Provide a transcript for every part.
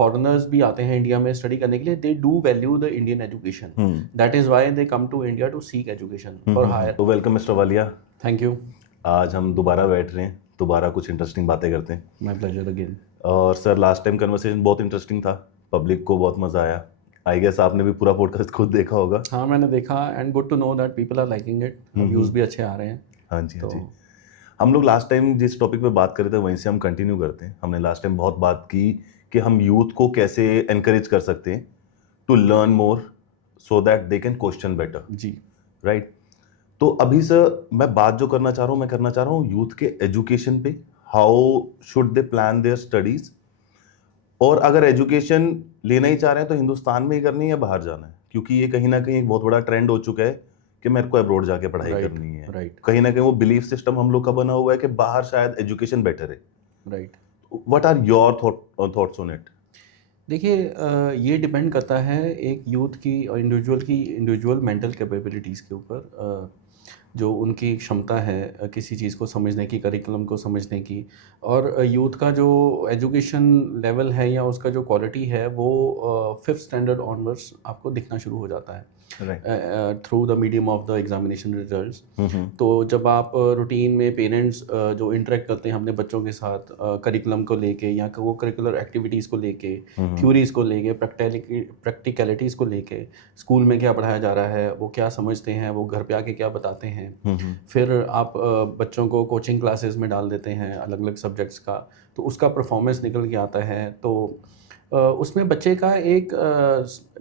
Foreigners भी आते हैं इंडिया में स्टडी करने के लिए, they do value the Indian education. That is why they come to India to seek education for higher. तो welcome mister Walia. Thank you. आज हम दोबारा बैठ रहे हैं, दोबारा कुछ इंटरेस्टिंग बातें करते हैं. My pleasure again. और सर लास्ट टाइम कन्वर्सेशन बहुत इंटरेस्टिंग था, पब्लिक को बहुत मज़ा आया. आई गेस आपने भी पूरा पॉडकास्ट खुद देखा होगा. हाँ मैंने देखा, and good to know that people are liking it. Views भी अच्छे आ रहे हैं. हाँ जी, हाँ जी. हम लोग लास्ट टाइम जिस टॉपिक पे बात कर रहे थे वहीं से हम कंटिन्यू करते हैं. हमने लास्ट टाइम बहुत बात की कि हम यूथ को कैसे एनकरेज कर सकते हैं to learn more so that they can question better. जी. राइट. तो अभी सर मैं बात जो करना चाह रहा हूँ, मैं करना चाह रहा हूँ यूथ के एजुकेशन पे. How should they plan their studies, और अगर एजुकेशन लेना ही चाह रहे हैं तो हिंदुस्तान में ही करनी है या बाहर जाना है, क्योंकि ये कहीं ना कहीं एक बहुत बड़ा ट्रेंड हो चुका है कि मेरे को अब्रॉड जाके पढ़ाई करनी है. कहीं ना कहीं वो बिलीफ सिस्टम हम लोग का बना हुआ है कि बाहर शायद एजुकेशन बेटर है. Right. What are your thoughts on it? देखिए, ये डिपेंड करता है एक यूथ की और इंडिविजुअल मेंटल कैपेबिलिटीज़ के ऊपर, जो उनकी क्षमता है किसी चीज़ को समझने की, करिकुलम को समझने की. और यूथ का जो एजुकेशन लेवल है या उसका जो क्वालिटी है वो 5th स्टैंडर्ड ऑनवर्ड्स आपको दिखना शुरू हो जाता है through the medium of the examination results. तो जब आप रूटीन में पेरेंट्स जो इंटरेक्ट करते हैं अपने बच्चों के साथ करिकुलम को लेके या वो करिकुलर एक्टिविटीज़ को लेके, थ्योरीज़ को लेके, प्रैक्टिकलिटीज़ को लेके, स्कूल में क्या पढ़ाया जा रहा है, वो क्या समझते हैं, वो घर पे आके क्या बताते हैं. फिर आप बच्चों को कोचिंग क्लासेस में डाल देते हैं अलग अलग सब्जेक्ट्स का, तो उसका परफॉर्मेंस निकल के आता है. तो उसमें बच्चे का एक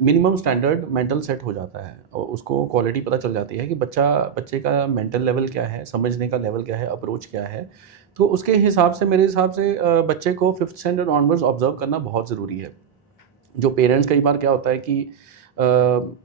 मिनिमम स्टैंडर्ड मेंटल सेट हो जाता है और उसको क्वालिटी पता चल जाती है कि बच्चे का मेंटल लेवल क्या है, समझने का लेवल क्या है, अप्रोच क्या है. तो उसके हिसाब से मेरे हिसाब से बच्चे को 5th स्टैंडर्ड ऑनवर्ड्स ऑब्जर्व करना बहुत ज़रूरी है. जो पेरेंट्स कई बार क्या होता है कि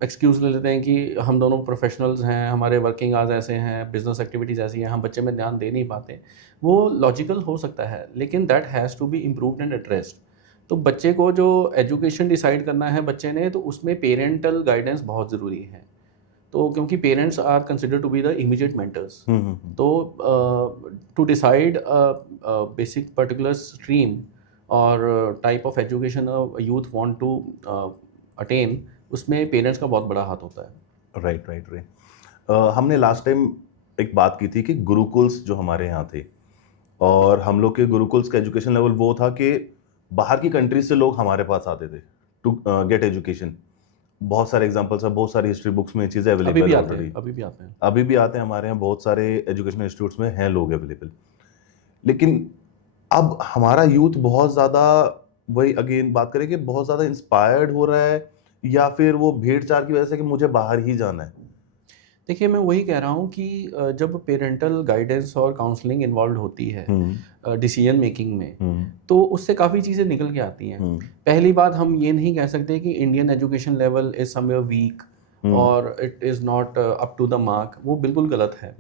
एक्सक्यूज़ ले लेते हैं कि हम दोनों प्रोफेशनल्स हैं, हमारे वर्किंग आवर्स ऐसे हैं, बिजनेस एक्टिविटीज़ ऐसी हैं, हम बच्चे में ध्यान दे नहीं पाते. वो लॉजिकल हो सकता है, लेकिन that has to be improved and addressed. तो बच्चे को जो एजुकेशन डिसाइड करना है बच्चे ने, तो उसमें पेरेंटल गाइडेंस बहुत ज़रूरी है. तो क्योंकि parents are considered to be the immediate mentors. तो to decide basic particular stream और type of education youth want to attain, उसमें पेरेंट्स का बहुत बड़ा हाथ होता है. राइट. हमने लास्ट टाइम एक बात की थी कि गुरुकुल्स जो हमारे यहाँ थे, और हम लोग के गुरुकुल्स का एजुकेशन लेवल वो था कि बाहर की कंट्रीज से लोग हमारे पास आते थे टू गेट एजुकेशन. बहुत सारे एग्जांपल्स है, बहुत सारी हिस्ट्री बुक्स में चीज़ें अवेलेबल अभी भी आते हैं हमारे यहाँ बहुत सारे एजुकेशनल इंस्टीट्यूट्स में हैं लोग अवेलेबल. लेकिन अब हमारा यूथ बहुत ज़्यादा, वही अगेन बात करें कि बहुत ज़्यादा इंस्पायर्ड हो रहा है, या फिर वो भेड़ चाल की वजह से कि मुझे बाहर ही जाना है. देखिए, मैं वही कह रहा हूँ कि जब पेरेंटल गाइडेंस और काउंसलिंग इन्वॉल्व होती है डिसीजन मेकिंग में, तो उससे काफ़ी चीज़ें निकल के आती हैं. पहली बात, हम ये नहीं कह सकते कि Indian education level is somewhere weak और it is not up to the mark. वो बिल्कुल गलत है.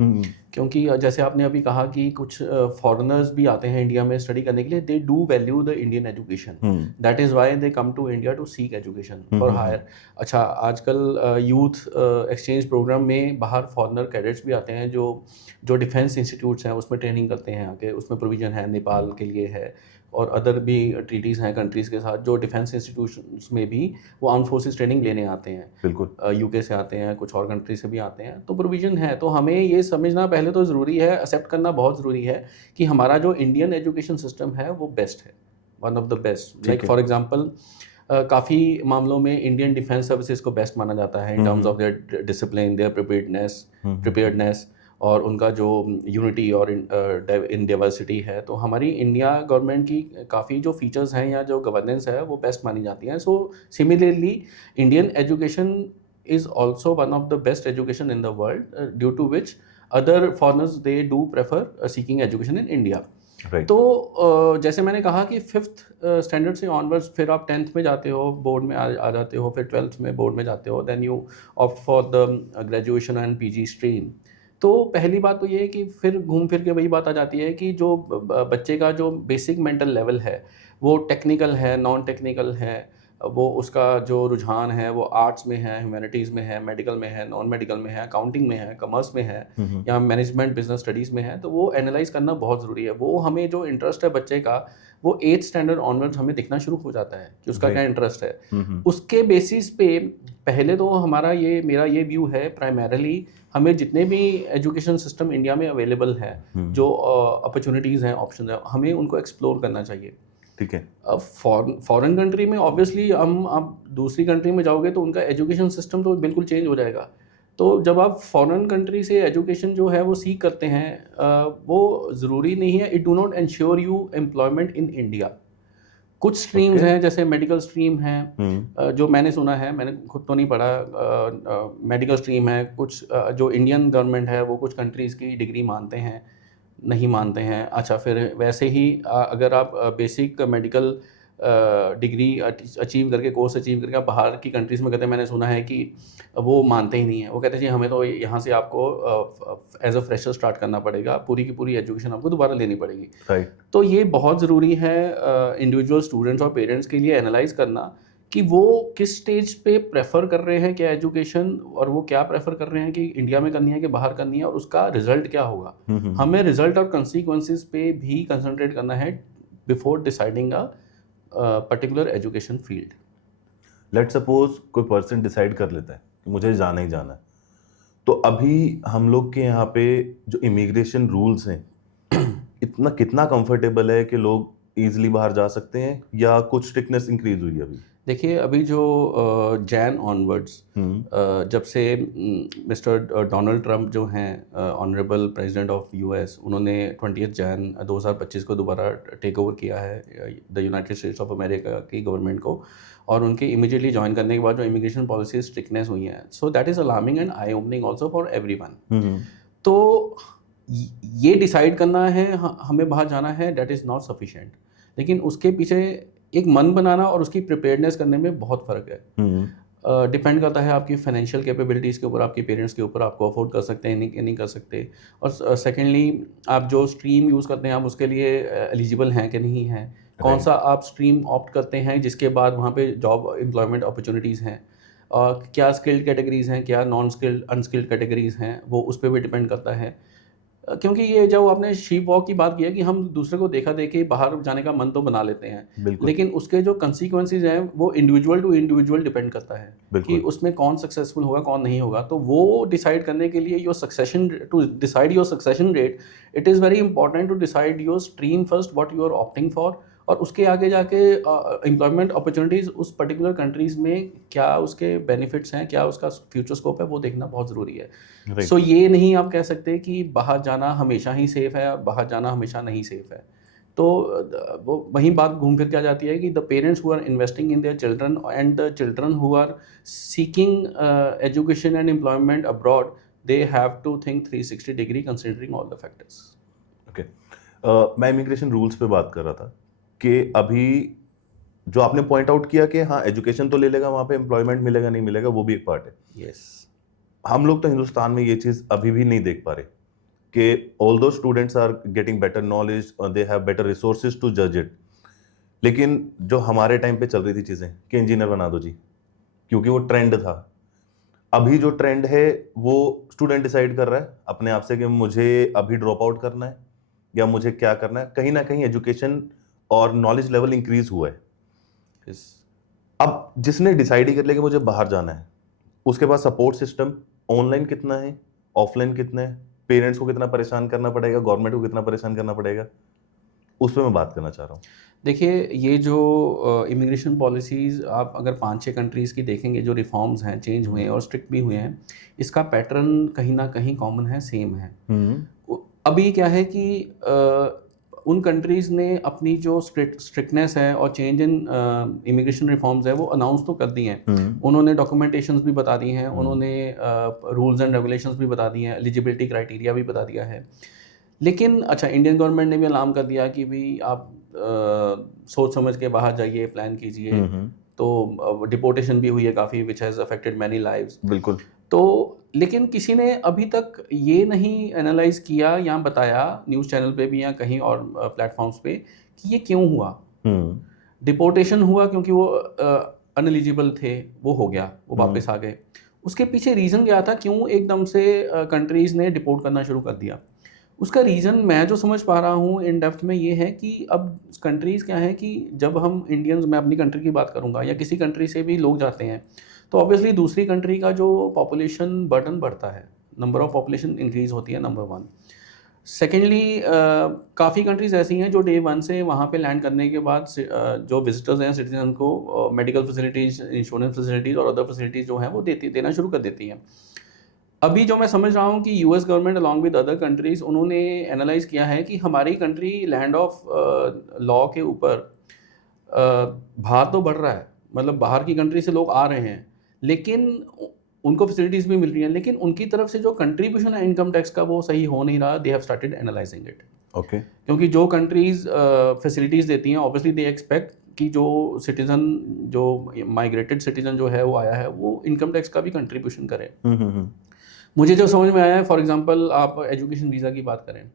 क्योंकि जैसे आपने अभी कहा कि कुछ फॉरेनर्स भी आते हैं इंडिया में स्टडी करने के लिए, they do value the Indian education. That is why they come to India to seek education for higher. अच्छा, आजकल यूथ एक्सचेंज प्रोग्राम में बाहर फॉरेनर कैडेट्स भी आते हैं जो डिफेंस इंस्टीट्यूट्स हैं उसमें ट्रेनिंग करते हैं आके. उसमें प्रोविज़न है, नेपाल के लिए है और अदर भी ट्रीटीज़ हैं कंट्रीज़ के साथ, जो डिफेंस इंस्टीट्यूशंस में भी वो आर्म फोर्सेस ट्रेनिंग लेने आते हैं. बिल्कुल. यूके से आते हैं, कुछ और कंट्री से भी आते हैं. तो प्रोविज़न है. तो हमें ये समझना पहले तो ज़रूरी है, एक्सेप्ट करना बहुत ज़रूरी है कि हमारा जो इंडियन एजुकेशन सिस्टम है वो बेस्ट है, one of the best. Like for example, काफ़ी मामलों में इंडियन डिफेंस सर्विसेज को बेस्ट माना जाता है in terms of their discipline, their preparedness और उनका जो यूनिटी और इन डाइवर्सिटी है. तो हमारी इंडिया गवर्नमेंट की काफ़ी जो फीचर्स हैं या जो गवर्नेंस है वो बेस्ट मानी जाती हैं. So similarly Indian education is also one of the best education in the world, due to which other foreigners they do prefer seeking education in India. तो जैसे मैंने कहा कि 5th स्टैंडर्ड से ऑनवर्ड्स, फिर आप 10th में जाते हो, बोर्ड में आ जाते हो, फिर 12th में बोर्ड में जाते हो, then you opt for the graduation and PG stream. तो पहली बात तो ये है कि फिर घूम फिर के वही बात आ जाती है कि जो बच्चे का जो बेसिक मेंटल लेवल है वो टेक्निकल है, नॉन टेक्निकल है, वो उसका जो रुझान है वो आर्ट्स में है, ह्यूमैनिटीज़ में है, मेडिकल में है, नॉन मेडिकल में है, अकाउंटिंग में है, कॉमर्स में है या मैनेजमेंट बिजनेस स्टडीज़ में है, तो वो एनालाइज करना बहुत ज़रूरी है। वो हमें जो इंटरेस्ट है बच्चे का वो 8th स्टैंडर्ड ऑनवर्ड्स हमें दिखना शुरू हो जाता है कि उसका क्या इंटरेस्ट है। उसके बेसिस पे पहले तो मेरा ये व्यू है, प्राइमरीली हमें जितने भी एजुकेशन सिस्टम इंडिया में अवेलेबल है, जो अपॉर्चुनिटीज़ हैं, ऑप्शन है, हमें उनको एक्सप्लोर करना चाहिए। ठीक है। अब फॉरेन कंट्री में ऑब्वियसली आप दूसरी कंट्री में जाओगे तो उनका एजुकेशन सिस्टम तो बिल्कुल चेंज हो जाएगा। तो जब आप फॉरेन कंट्री से एजुकेशन जो है वो सीख करते हैं, वो ज़रूरी नहीं है, it do not ensure you employment in India. कुछ स्ट्रीम्स हैं जैसे मेडिकल स्ट्रीम है, जो मैंने सुना है, मैंने खुद तो नहीं पढ़ा, मेडिकल स्ट्रीम है कुछ, जो इंडियन गवर्नमेंट है वो कुछ कंट्रीज़ की डिग्री मानते हैं, नहीं मानते हैं। अच्छा, फिर वैसे ही अगर आप बेसिक मेडिकल डिग्री अचीव करके, कोर्स अचीव करके आप बाहर की कंट्रीज़ में कहते हैं, मैंने सुना है कि वो मानते ही नहीं है। वो कहते हैं जी हमें तो यहाँ से आपको एज अ फ्रेशर स्टार्ट करना पड़ेगा, पूरी की पूरी एजुकेशन आपको दोबारा लेनी पड़ेगी। राइट। तो ये बहुत ज़रूरी है इंडिविजुअल स्टूडेंट्स और पेरेंट्स के लिए एनालाइज करना कि वो किस स्टेज पे प्रेफर कर रहे हैं क्या एजुकेशन, और वो क्या प्रेफर कर रहे हैं कि इंडिया में करनी है कि बाहर करनी है, और उसका रिजल्ट क्या होगा। हमें रिजल्ट और कंसिक्वेंसेस पे भी कंसंट्रेट करना है before deciding a particular education field. Let suppose कोई पर्सन डिसाइड कर लेता है कि मुझे जाना ही जाना है, तो अभी हम लोग के यहाँ पे जो इमिग्रेशन रूल्स हैं इतना कितना कंफर्टेबल है कि लोग इजीली बाहर जा सकते हैं, या कुछ स्ट्रिक्टनेस इंक्रीज हुई है अभी? देखिए, अभी जो जैन ऑनवर्ड्स, जब से मिस्टर डोनाल्ड ट्रंप जो हैं ऑनरेबल प्रेसिडेंट ऑफ यूएस, उन्होंने 20 जैन 2025 को दोबारा टेक ओवर किया है the United states of America की गवर्नमेंट को, और उनके इमीडिएटली ज्वाइन करने के बाद जो इमिग्रेशन पॉलिसी स्ट्रिक्टनेस हुई है, so that is alarming and I opening also for everyone. तो ये डिसाइड करना है हमें बाहर जाना है, दैट इज़ नॉट सफिशिएंट, लेकिन उसके पीछे एक मन बनाना और उसकी प्रिपेयर्डनेस करने में बहुत फ़र्क है। डिपेंड करता है आपकी फाइनेंशियल कैपेबिलिटीज़ के ऊपर, आपके पेरेंट्स के ऊपर, आपको अफोर्ड कर सकते हैं नहीं कर सकते, और सेकेंडली आप जो स्ट्रीम यूज़ करते हैं आप उसके लिए एलिजिबल हैं कि नहीं हैं, कौन सा आप स्ट्रीम ऑप्ट करते हैं जिसके बाद वहाँ पे जॉब एम्प्लॉयमेंट अपॉर्चुनिटीज़ हैं, क्या स्किल्ड कैटेगरीज़ हैं, क्या नॉन स्किल्ड अनस्किल्ड कैटेगरीज़ हैं, वो उस पर भी डिपेंड करता है। क्योंकि ये जो आपने शीप वॉक की बात की है कि हम दूसरे को देखा देखी बाहर जाने का मन तो बना लेते हैं, लेकिन उसके जो कंसिक्वेंसेज हैं वो इंडिविजुअल टू इंडिविजुअल डिपेंड करता है कि उसमें कौन सक्सेसफुल होगा कौन नहीं होगा। तो वो डिसाइड करने के लिए to decide your succession rate, it is very important to decide your stream first, what you are opting for, और उसके आगे जाके एम्प्लॉयमेंट अपॉर्चुनिटीज़ उस पर्टिकुलर कंट्रीज़ में क्या उसके बेनिफिट्स हैं, क्या उसका फ्यूचर स्कोप है, वो देखना बहुत ज़रूरी है। सो ये नहीं आप कह सकते कि बाहर जाना हमेशा ही सेफ़ है, बाहर जाना हमेशा नहीं सेफ़ है। तो वो वही बात घूम फिर के आ जाती है कि the parents who are investing in their children and the children who are seeking education and employment abroad, they have to think 360 degree considering all the factors. Okay, मैं इमिग्रेशन रूल्स पे बात कर रहा था कि अभी जो आपने पॉइंट आउट किया कि हाँ एजुकेशन तो ले लेगा, वहाँ पे एम्प्लॉयमेंट मिलेगा नहीं मिलेगा वो भी एक पार्ट है। यस, हम लोग तो हिंदुस्तान में ये चीज़ अभी भी नहीं देख पा रहे कि although students are getting better knowledge और they have better resources to जज इट, लेकिन जो हमारे टाइम पे चल रही थी चीज़ें कि इंजीनियर बना दो जी, क्योंकि वो ट्रेंड था। अभी जो ट्रेंड है वो स्टूडेंट डिसाइड कर रहा है अपने आप से कि मुझे अभी ड्रॉप आउट करना है या मुझे क्या करना है। कहीं ना कहीं एजुकेशन और नॉलेज लेवल इंक्रीज हुआ है। yes. अब जिसने डिसाइड ही कर लिया कि मुझे बाहर जाना है, उसके पास सपोर्ट सिस्टम ऑनलाइन कितना है, ऑफलाइन कितना है, पेरेंट्स को कितना परेशान करना पड़ेगा, गवर्नमेंट को कितना परेशान करना पड़ेगा, उस पर मैं बात करना चाह रहा हूँ। देखिए, ये जो इमिग्रेशन पॉलिसीज़ आप अगर 5-6 कंट्रीज़ की देखेंगे जो रिफॉर्म्स हैं, चेंज हुए हैं और स्ट्रिक्ट भी हुए हैं, इसका पैटर्न कहीं ना कहीं कॉमन है, सेम है। अभी क्या है कि उन कंट्रीज़ ने अपनी जो स्ट्रिक्टनेस है और चेंज इन इमिग्रेशन रिफॉर्म्स है वो अनाउंस तो कर दी हैं। उन्होंने डॉक्यूमेंटेशंस भी बता दी हैं, उन्होंने रूल्स एंड रेगुलेशंस भी बता दिए हैं, एलिजिबिलिटी क्राइटेरिया भी बता दिया है। लेकिन अच्छा, इंडियन गवर्नमेंट ने भी अलार्म कर दिया कि भाई आप सोच समझ के बाहर जाइए, प्लान कीजिए। तो डिपोर्टेशन भी हुई है काफ़ी, which has affected many lives. बिल्कुल। तो लेकिन किसी ने अभी तक ये नहीं एनालाइज किया या बताया न्यूज़ चैनल पे भी या कहीं और प्लेटफॉर्म्स पे कि ये क्यों हुआ। डिपोर्टेशन हुआ क्योंकि वो अनएलिजिबल थे वो हो गया, वो वापस आ गए। उसके पीछे रीज़न क्या था, क्यों एकदम से कंट्रीज़ ने डिपोर्ट करना शुरू कर दिया? उसका रीज़न मैं जो समझ पा रहा हूँ इन डेप्थ में ये है कि अब कंट्रीज़ क्या है कि जब हम इंडियंस, मैं अपनी कंट्री की बात करूँगा या किसी कंट्री से भी लोग जाते हैं, तो ऑब्वियसली दूसरी कंट्री का जो पॉपुलेशन बर्डन बढ़ता है, नंबर ऑफ पॉपुलेशन इंक्रीज़ होती है, नंबर 1। सेकेंडली काफ़ी कंट्रीज़ ऐसी हैं जो डे 1 से वहाँ पे लैंड करने के बाद जो विजिटर्स हैं, सिटीजन को मेडिकल फैसिलिटीज़, इंश्योरेंस फैसिलिटीज़ और अदर फैसिलिटीज़ जो हैं वो देना शुरू कर देती हैं। अभी जो मैं समझ रहा हूँ कि US government along with other countries उन्होंने एनालाइज़ किया है कि हमारी कंट्री लैंड ऑफ लॉ के ऊपर भार तो बढ़ रहा है, मतलब बाहर की कंट्री से लोग आ रहे हैं, लेकिन उनको फैसिलिटीज़ भी मिल रही हैं, लेकिन उनकी तरफ से जो कंट्रीब्यूशन है इनकम टैक्स का वो सही हो नहीं रहा। They have started analysing it. Okay. क्योंकि जो कंट्रीज़ फैसिलिटीज़ देती हैं, ऑब्वियसली दे एक्सपेक्ट कि जो सिटीज़न, जो माइग्रेटेड सिटीज़न जो है वो आया है, वो इनकम टैक्स का भी कंट्रीब्यूशन करे। मुझे जो समझ में आया है, फॉर एग्जांपल आप एजुकेशन वीज़ा की बात करें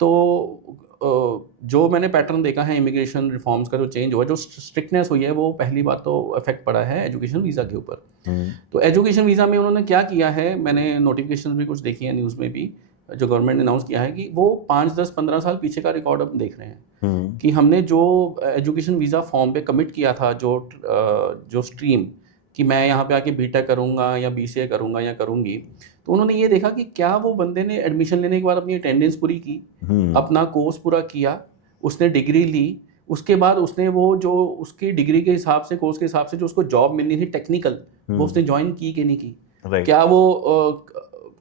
तो जो मैंने पैटर्न देखा है इमिग्रेशन रिफॉर्म्स का जो चेंज हुआ, जो स्ट्रिक्टनेस हुई है, वो पहली बात तो इफेक्ट पड़ा है एजुकेशन वीज़ा के ऊपर। तो एजुकेशन वीज़ा में उन्होंने क्या किया है, मैंने नोटिफिकेशन भी कुछ देखी है न्यूज़ में भी, जो गवर्नमेंट ने अनाउंस किया है कि वो 5, 10, 15 साल पीछे का रिकॉर्ड अब देख रहे हैं कि हमने जो एजुकेशन वीज़ा फॉर्म पे कमिट किया था, जो स्ट्रीम कि मैं यहाँ पे आके बीटेक करूँगा या बीसीए करूँगा या करूँगी, तो उन्होंने ये देखा कि क्या वो बंदे ने एडमिशन लेने के बाद अपनी अटेंडेंस पूरी की, अपना कोर्स पूरा किया, उसने डिग्री ली, उसके बाद उसने वो जो उसकी डिग्री के हिसाब से, कोर्स के हिसाब से जो उसको जॉब मिलनी थी टेक्निकल, वो उसने ज्वाइन की कि नहीं की। क्या वो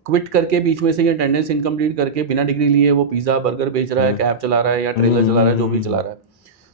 क्विट करके बीच में से, अटेंडेंस इनकम्प्लीट करके बिना डिग्री लिए वो पिज़्ज़ा बर्गर बेच रहा है, कैब चला रहा है या ट्रेलर चला रहा है, जो भी चला रहा है।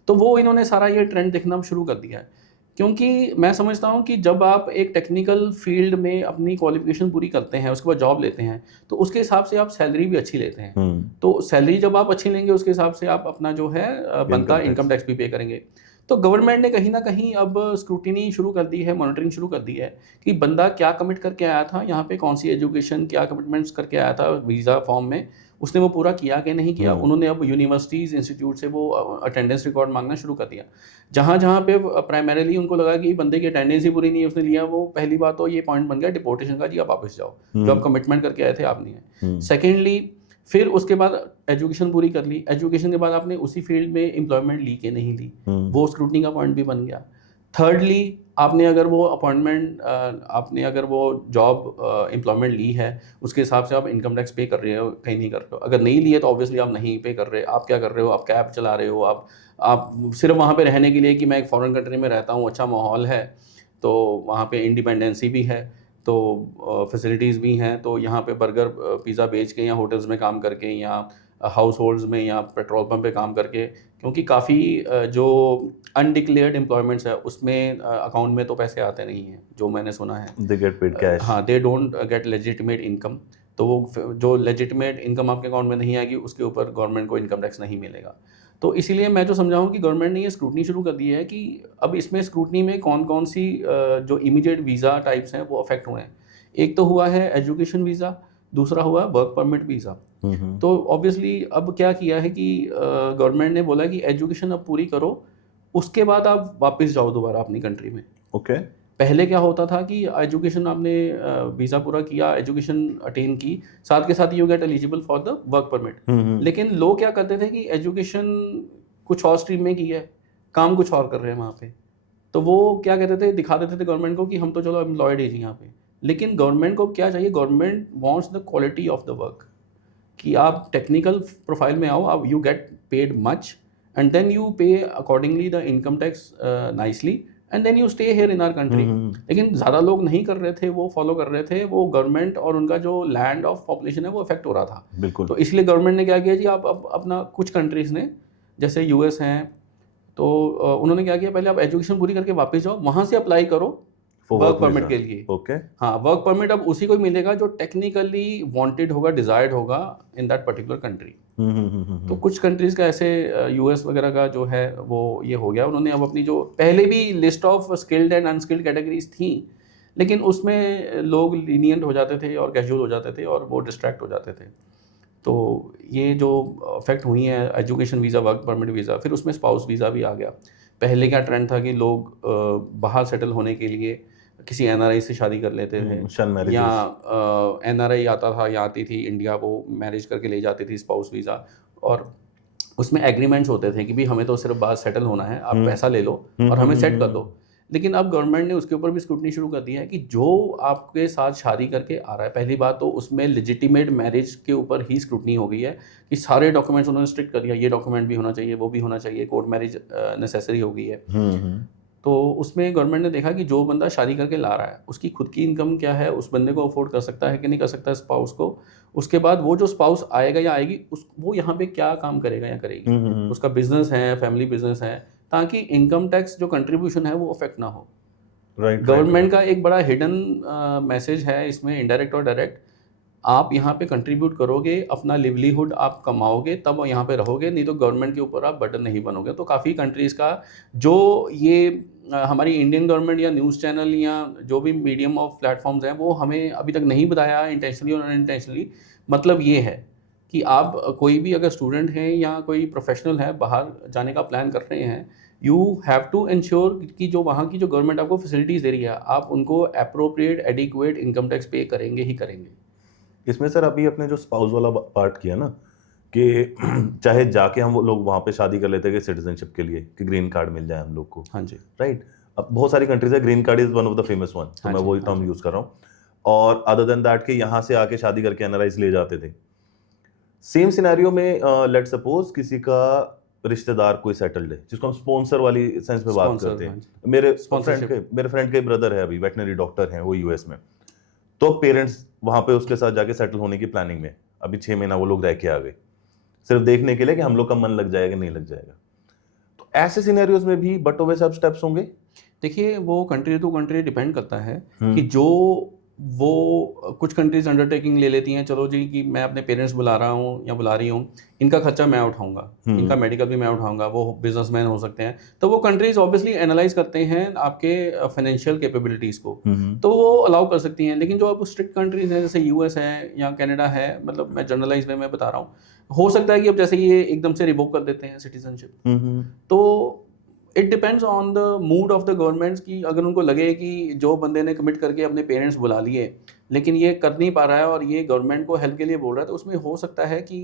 तो वो इन्होंने सारा ये ट्रेंड देखना शुरू कर दिया है। क्योंकि मैं समझता हूँ कि जब आप एक टेक्निकल फील्ड में अपनी क्वालिफिकेशन पूरी करते हैं, उसके बाद जॉब लेते हैं, तो उसके हिसाब से आप सैलरी भी अच्छी लेते हैं। तो सैलरी जब आप अच्छी लेंगे, उसके हिसाब से आप अपना जो है बनता इनकम टैक्स भी पे करेंगे। तो गवर्नमेंट ने कहीं ना कहीं अब स्क्रूटिनी शुरू कर दी है, मॉनिटरिंग शुरू कर दी है कि बंदा क्या कमिट करके आया था यहाँ पे, कौन सी एजुकेशन, क्या कमिटमेंट्स करके आया था वीज़ा फॉर्म में, उसने वो पूरा किया कि नहीं किया। उन्होंने अब यूनिवर्सिटीज़, इंस्टीट्यूट से वो अटेंडेंस रिकॉर्ड मांगना शुरू कर दिया। जहाँ जहाँ पे प्राइमरीली उनको लगा कि बंदे की अटेंडेंस ही पूरी नहीं है, उसने लिया, वो पहली बात तो ये पॉइंट बन गया डिपोर्टेशन का, जी आप वापस जाओ, जो आप कमिटमेंट करके आए थे आप नहीं है। सेकेंडली फिर उसके बाद एजुकेशन पूरी कर ली, एजुकेशन के बाद आपने उसी फील्ड में एम्प्लॉयमेंट ली कि नहीं ली, वो स्क्रूटनी का पॉइंट भी बन गया। थर्डली आपने अगर वो अपॉइंटमेंट, आपने अगर वो जॉब एम्प्लॉयमेंट ली है, उसके हिसाब से आप इनकम टैक्स पे कर रहे हो कहीं नहीं कर रहे हो। अगर नहीं लिए तो ऑब्वियसली आप नहीं पे कर रहे। आप क्या कर रहे हो, आप कैब चला रहे हो, आप सिर्फ वहाँ पे रहने के लिए कि मैं एक फॉरेन कंट्री में रहता हूँ, अच्छा माहौल है, तो वहाँ पे इंडिपेंडेंसी भी है, तो फैसिलिटीज़ भी हैं, तो यहाँ पे बर्गर पिज़्ज़ा बेच के या होटल्स में काम करके या हाउस होल्ड्स में या पेट्रोल पंप पे काम करके, क्योंकि काफ़ी जो अनडिक्लेयर्ड एम्प्लॉयमेंट्स है उसमें अकाउंट में तो पैसे आते नहीं हैं, जो मैंने सुना है। They get paid cash. हाँ, they don't get legitimate income. तो वो जो लेजिटिमेट इनकम आपके अकाउंट में नहीं आएगी, उसके ऊपर गवर्नमेंट को इनकम टैक्स नहीं मिलेगा। तो इसीलिए मैं जो समझा हूँ कि गवर्नमेंट ने ये स्क्रूटनी शुरू कर दी है कि अब इसमें स्क्रूटनी में कौन कौन सी जो इमीडिएट वीज़ा टाइप्स हैं वो अफेक्ट हुए हैं। एक तो हुआ है एजुकेशन वीज़ा, दूसरा हुआ वर्क परमिट वीज़ा। तो ऑब्वियसली अब क्या किया है कि गवर्नमेंट ने बोला कि एजुकेशन अब पूरी करो, उसके बाद आप वापस जाओ दोबारा अपनी कंट्री में। ओके। पहले क्या होता था कि एजुकेशन आपने वीज़ा पूरा किया, एजुकेशन अटेन की, साथ के साथ you get eligible for the work permit. लेकिन लोग क्या करते थे कि एजुकेशन कुछ और स्ट्रीम में की है, काम कुछ और कर रहे हैं वहाँ पे, तो वो क्या कहते थे, दिखा देते थे गवर्नमेंट को कि हम तो चलो एम्प्लॉयड है जी यहाँ पे। लेकिन गवर्नमेंट को क्या चाहिए, government wants the quality of the work, कि आप टेक्निकल प्रोफाइल में आओ, आप you get paid much and then you pay accordingly the income tax nicely and then you stay here in our country. लेकिन ज़्यादा लोग नहीं कर रहे थे, वो फॉलो कर रहे थे, वो गवर्नमेंट और उनका जो लैंड ऑफ पॉपुलेशन है वो इफेक्ट हो रहा था। बिल्कुल। तो इसलिए गवर्नमेंट ने क्या किया जी, आप अपना कुछ कंट्रीज़ ने, जैसे यूएस हैं, तो उन्होंने क्या किया, पहले आप एजुकेशन पूरी करके वापस जाओ, वहाँ से अप्लाई करो वर्क परमिट के लिए। ओके। हाँ, वर्क परमिट अब उसी को मिलेगा जो टेक्निकली वांटेड होगा, डिजायर्ड होगा इन दैट पर्टिकुलर कंट्री। तो कुछ कंट्रीज का ऐसे, यूएस वगैरह का जो है वो ये हो गया। उन्होंने अब अपनी जो पहले भी list of skilled and unskilled categories थी, लेकिन उसमें लोग लीनियंट हो जाते थे और कैजुअल हो जाते थे और वो डिस्ट्रैक्ट हो जाते थे। तो ये जो अफेक्ट हुई है education visa, work permit visa, फिर उसमें स्पाउस वीज़ा भी आ गया। पहले क्या ट्रेंड था कि लोग बाहर सेटल होने के लिए किसी एनआरआई से शादी कर लेते थे, शन या मैरिजेस। एनआरआई आता था या आती थी इंडिया, वो मैरिज करके ले जाती थी स्पाउस वीज़ा, और उसमें एग्रीमेंट्स होते थे कि भी हमें तो सिर्फ बाहर सेटल होना है, आप पैसा ले लो और हमें सेट कर दो। लेकिन अब गवर्नमेंट ने उसके ऊपर भी स्क्रूटनी शुरू कर दी है कि जो आपके साथ शादी करके आ रहा है, पहली बात तो उसमें लेजिटिमेट मैरिज के ऊपर ही स्क्रूटनी हो गई है कि सारे डॉक्यूमेंट्स उन्होंने स्ट्रिक्ट कर दिया, ये डॉक्यूमेंट भी होना चाहिए, वो भी होना चाहिए, कोर्ट मैरिज नेसेसरी हो गई है। तो उसमें गवर्नमेंट ने देखा कि जो बंदा शादी करके ला रहा है उसकी खुद की इनकम क्या है, उस बंदे को अफोर्ड कर सकता है कि नहीं कर सकता स्पाउस को, उसके बाद वो जो स्पाउस आएगा या आएगी वो यहाँ पे क्या काम करेगा या करेगी, उसका बिजनेस है, फैमिली बिजनेस है, ताकि इनकम टैक्स जो कंट्रीब्यूशन है वो अफेक्ट ना हो। गवर्नमेंट का एक बड़ा हिडन मैसेज है इसमें, इनडायरेक्ट और डायरेक्ट, आप यहाँ पे कंट्रीब्यूट करोगे, अपना लिवलीहुड आप कमाओगे, तब यहाँ पे रहोगे, नहीं तो गवर्नमेंट के ऊपर आप बर्डन नहीं बनोगे। तो काफ़ी कंट्रीज़ का जो ये हमारी इंडियन गवर्नमेंट या न्यूज़ चैनल या जो भी मीडियम ऑफ प्लेटफॉर्म्स हैं वो हमें अभी तक नहीं बताया इंटेंशनली और अनइंटेंशनली। मतलब ये है कि आप कोई भी अगर स्टूडेंट हैं या कोई प्रोफेशनल है बाहर जाने का प्लान कर रहे हैं, यू हैव टू इंश्योर कि जो वहाँ की जो गवर्नमेंट आपको फैसिलिटीज़ दे रही है, आप उनको अप्रोप्रिएट एडिक्वेट इनकम टैक्स पे करेंगे ही करेंगे। इसमें सर अभी अपने जो स्पाउस वाला पार्ट किया ना, कि चाहे जाके हम वो लोग वहाँ पे शादी कर लेते हैं कि सिटीजनशिप के लिए कि ग्रीन कार्ड मिल जाए हम लोग को, हाँ जी, राइट। अब बहुत सारी कंट्रीज है, green card is one of the famous one, तो हाँ मैं जी, वही हाँ टर्म जी। यूज कर रहा हूँ। और अदर देन दैट कि यहाँ से आके शादी करके एनआरआईज ले जाते थे। सेम सिनेरियो में लेट सपोज किसी का रिश्तेदार कोई सेटल्ड है, जिसको हम स्पॉन्सर वाली सेंस में बात स्पॉन्सर, करते हाँ हैं। जी। मेरे फ्रेंड के ब्रदर है, अभी वेटनरी डॉक्टर हैं वो यूएस में। तो पेरेंट्स वहां पे उसके साथ जाके सेटल होने की प्लानिंग में, अभी 6 महीना वो लोग रह के आ गए, सिर्फ देखने के लिए कि हम लोग का मन लग जाएगा नहीं लग जाएगा। तो ऐसे सिनेरियोज में भी बट वैसे अब स्टेप्स होंगे। देखिए वो कंट्री टू कंट्री डिपेंड करता है कि जो वो कुछ कंट्रीज अंडरटेकिंग ले लेती हैं, चलो जी कि मैं अपने पेरेंट्स बुला रहा हूँ या बुला रही हूँ, इनका खर्चा मैं उठाऊंगा, इनका मेडिकल भी मैं उठाऊंगा, वो बिजनेसमैन हो सकते हैं, तो वो कंट्रीज ऑब्वियसली एनालाइज करते हैं आपके फाइनेंशियल कैपेबिलिटीज़ को, तो वो अलाउ कर सकती हैं। लेकिन जो अब स्ट्रिक्ट कंट्रीज हैं जैसे यूएस है या कनाडा है, मतलब मैं जनरलाइज में मैं बता रहा हूँ, हो सकता है कि अब जैसे ये एकदम से रिवोक कर देते हैं सिटीजनशिप, तो it depends on the mood off the governments कि अगर उनको लगे कि जो बंदे ने कमिट करके अपने पेरेंट्स बुला लिए लेकिन ये कर नहीं पा रहा है और ये गवर्नमेंट को हेल्प के लिए बोल रहा है, तो उसमें हो सकता है कि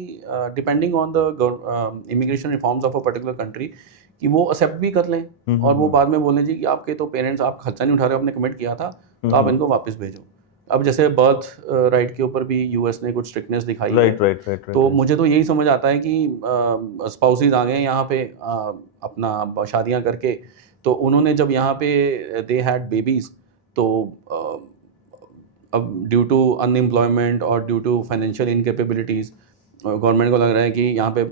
depending on the immigration reforms of a particular country कि वो एक्सेप्ट भी कर लें और वो बाद में बोलें जी कि आपके तो पेरेंट्स आप खर्चा नहीं उठा रहे, आपने कमिट किया था तो आप इनको वापस भेजो। अब जैसे बर्थ राइट के ऊपर भी यूएस ने कुछ स्ट्रिक्टनेस दिखाई है, राइट। तो मुझे तो यही समझ आता है कि स्पाउसेस आ गए यहाँ पे अपना शादियाँ करके, तो उन्होंने जब यहाँ पे दे हैड बेबीज़, तो अब ड्यू टू अनएम्प्लॉयमेंट और ड्यू टू फाइनेंशियल इनकेपेबिलिटीज़ गवर्नमेंट को लग रहा है कि यहाँ पे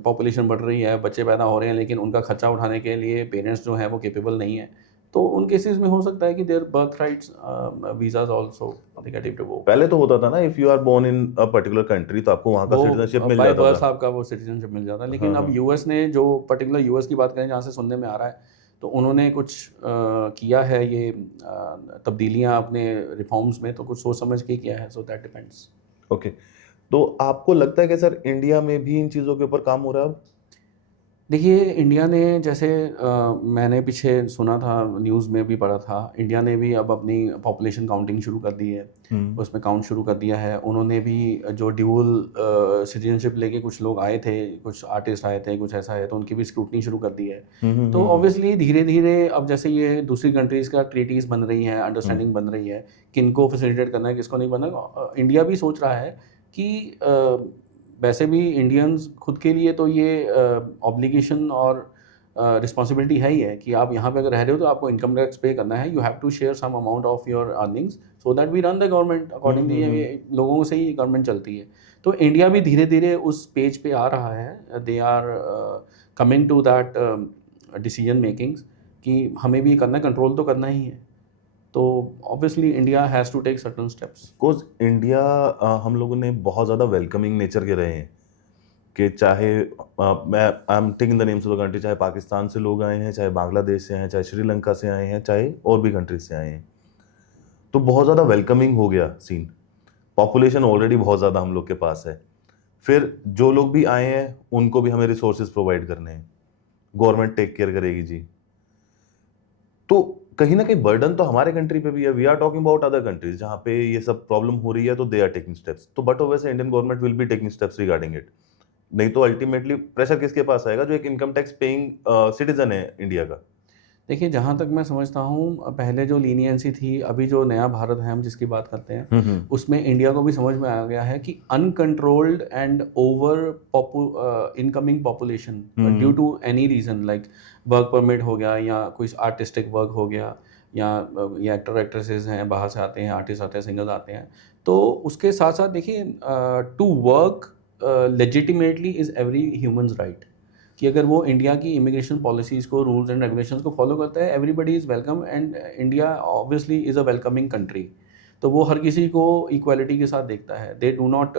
पॉपुलेशन बढ़ रही है, बच्चे पैदा हो रहे हैं, लेकिन उनका खर्चा उठाने के लिए पेरेंट्स जो हैं वो केपेबल नहीं है, तो उन केसेस में हो सकता है कि their birth rights visas also they get revoked. पहले तो होता था ना, if you are born in a particular country तो आपको वहां का सिटीजनशिप मिल बाय जाता बर्थ था। आपका वो सिटीजनशिप मिल जाता है, लेकिन अब यूएस ने जो पर्टिकुलर यूएस की बात करें जहाँ से सुनने में आ रहा है, तो उन्होंने कुछ किया है ये तब्दीलियाँ अपने रिफॉर्म्स में, तो कुछ सोच समझ के किया है, सो दैट डिपेंड्स। ओके, तो आपको लगता है कि सर इंडिया में भी इन चीज़ों के ऊपर काम हो रहा है अब? देखिए इंडिया ने जैसे मैंने पीछे सुना था, न्यूज़ में भी पढ़ा था, इंडिया ने भी अब अपनी पॉपुलेशन काउंटिंग शुरू कर दी है, उसमें काउंट शुरू कर दिया है। उन्होंने भी जो ड्यूल सिटीजनशिप लेके कुछ लोग आए थे, कुछ आर्टिस्ट आए थे, कुछ ऐसा है, तो उनकी भी स्क्रूटनी शुरू कर दी है। तो ऑब्वियसली धीरे धीरे अब जैसे ये दूसरी कंट्रीज़ का ट्रीटीज़ बन रही हैं, अंडरस्टैंडिंग बन रही है, किनको फैसिलिटेट करना है, किसको नहीं बनना, इंडिया भी सोच रहा है कि वैसे भी इंडियंस खुद के लिए तो ये ऑब्लिगेशन और रिस्पॉन्सिबिलिटी है ही है कि आप यहाँ पे अगर रह रहे हो तो आपको इनकम टैक्स पे करना है, you have to share some amount of your earnings so that we run the government accordingly. लोगों से ही गवर्नमेंट चलती है, तो इंडिया भी धीरे धीरे उस पेज पे आ रहा है, they are coming to that decision makings कि हमें भी करना है, कंट्रोल तो करना ही है, तो obviously India has to take certain steps. Because India हम लोगों ने बहुत ज़्यादा वेलकमिंग नेचर के रहे हैं कि चाहे मैं I am taking the names of the country, चाहे पाकिस्तान से लोग आए हैं, चाहे बांग्लादेश से हैं, चाहे श्रीलंका से आए हैं, चाहे और भी कंट्रीज से आए हैं, तो बहुत ज़्यादा वेलकमिंग हो गया सीन। पॉपुलेशन ऑलरेडी बहुत ज़्यादा हम लोग के पास है, फिर जो लोग भी आए हैं उनको भी हमें रिसोर्सेज प्रोवाइड करने हैं, गवर्नमेंट टेक केयर करेगी जी, तो कहीं ना कहीं बर्डन तो हमारे कंट्री पे भी है. We are talking about other countries जहाँ पे ये सब प्रॉब्लम हो रही है, तो दे आर टेकिंग स्टेप्स. तो बट ओवैसे Indian government will be taking steps regarding it. नहीं तो अल्टीमेटली प्रेशर किसके पास आएगा? जो एक इनकम टैक्स पेइंग सिटीजन है इंडिया का. देखिए, जहाँ तक मैं समझता हूँ, पहले जो लीनियंसी थी, अभी जो नया भारत है हम जिसकी बात करते हैं, उसमें इंडिया को भी समझ में आ गया है कि uncontrolled and over incoming population due to any reason, like work permit हो गया या कोई आर्टिस्टिक वर्क हो गया, या एक्टर एक्ट्रेसेस हैं बाहर से आते हैं, आर्टिस्ट आते हैं, सिंगर्स आते हैं, तो उसके साथ साथ देखिए, to work legitimately is every humans right, कि अगर वो इंडिया की इमिग्रेशन पॉलिसीज़ को, रूल्स एंड रेगुलेशंस को फॉलो करता है, everybody is welcome, and India obviously is a welcoming country. तो वो हर किसी को इक्वालिटी के साथ देखता है. They do not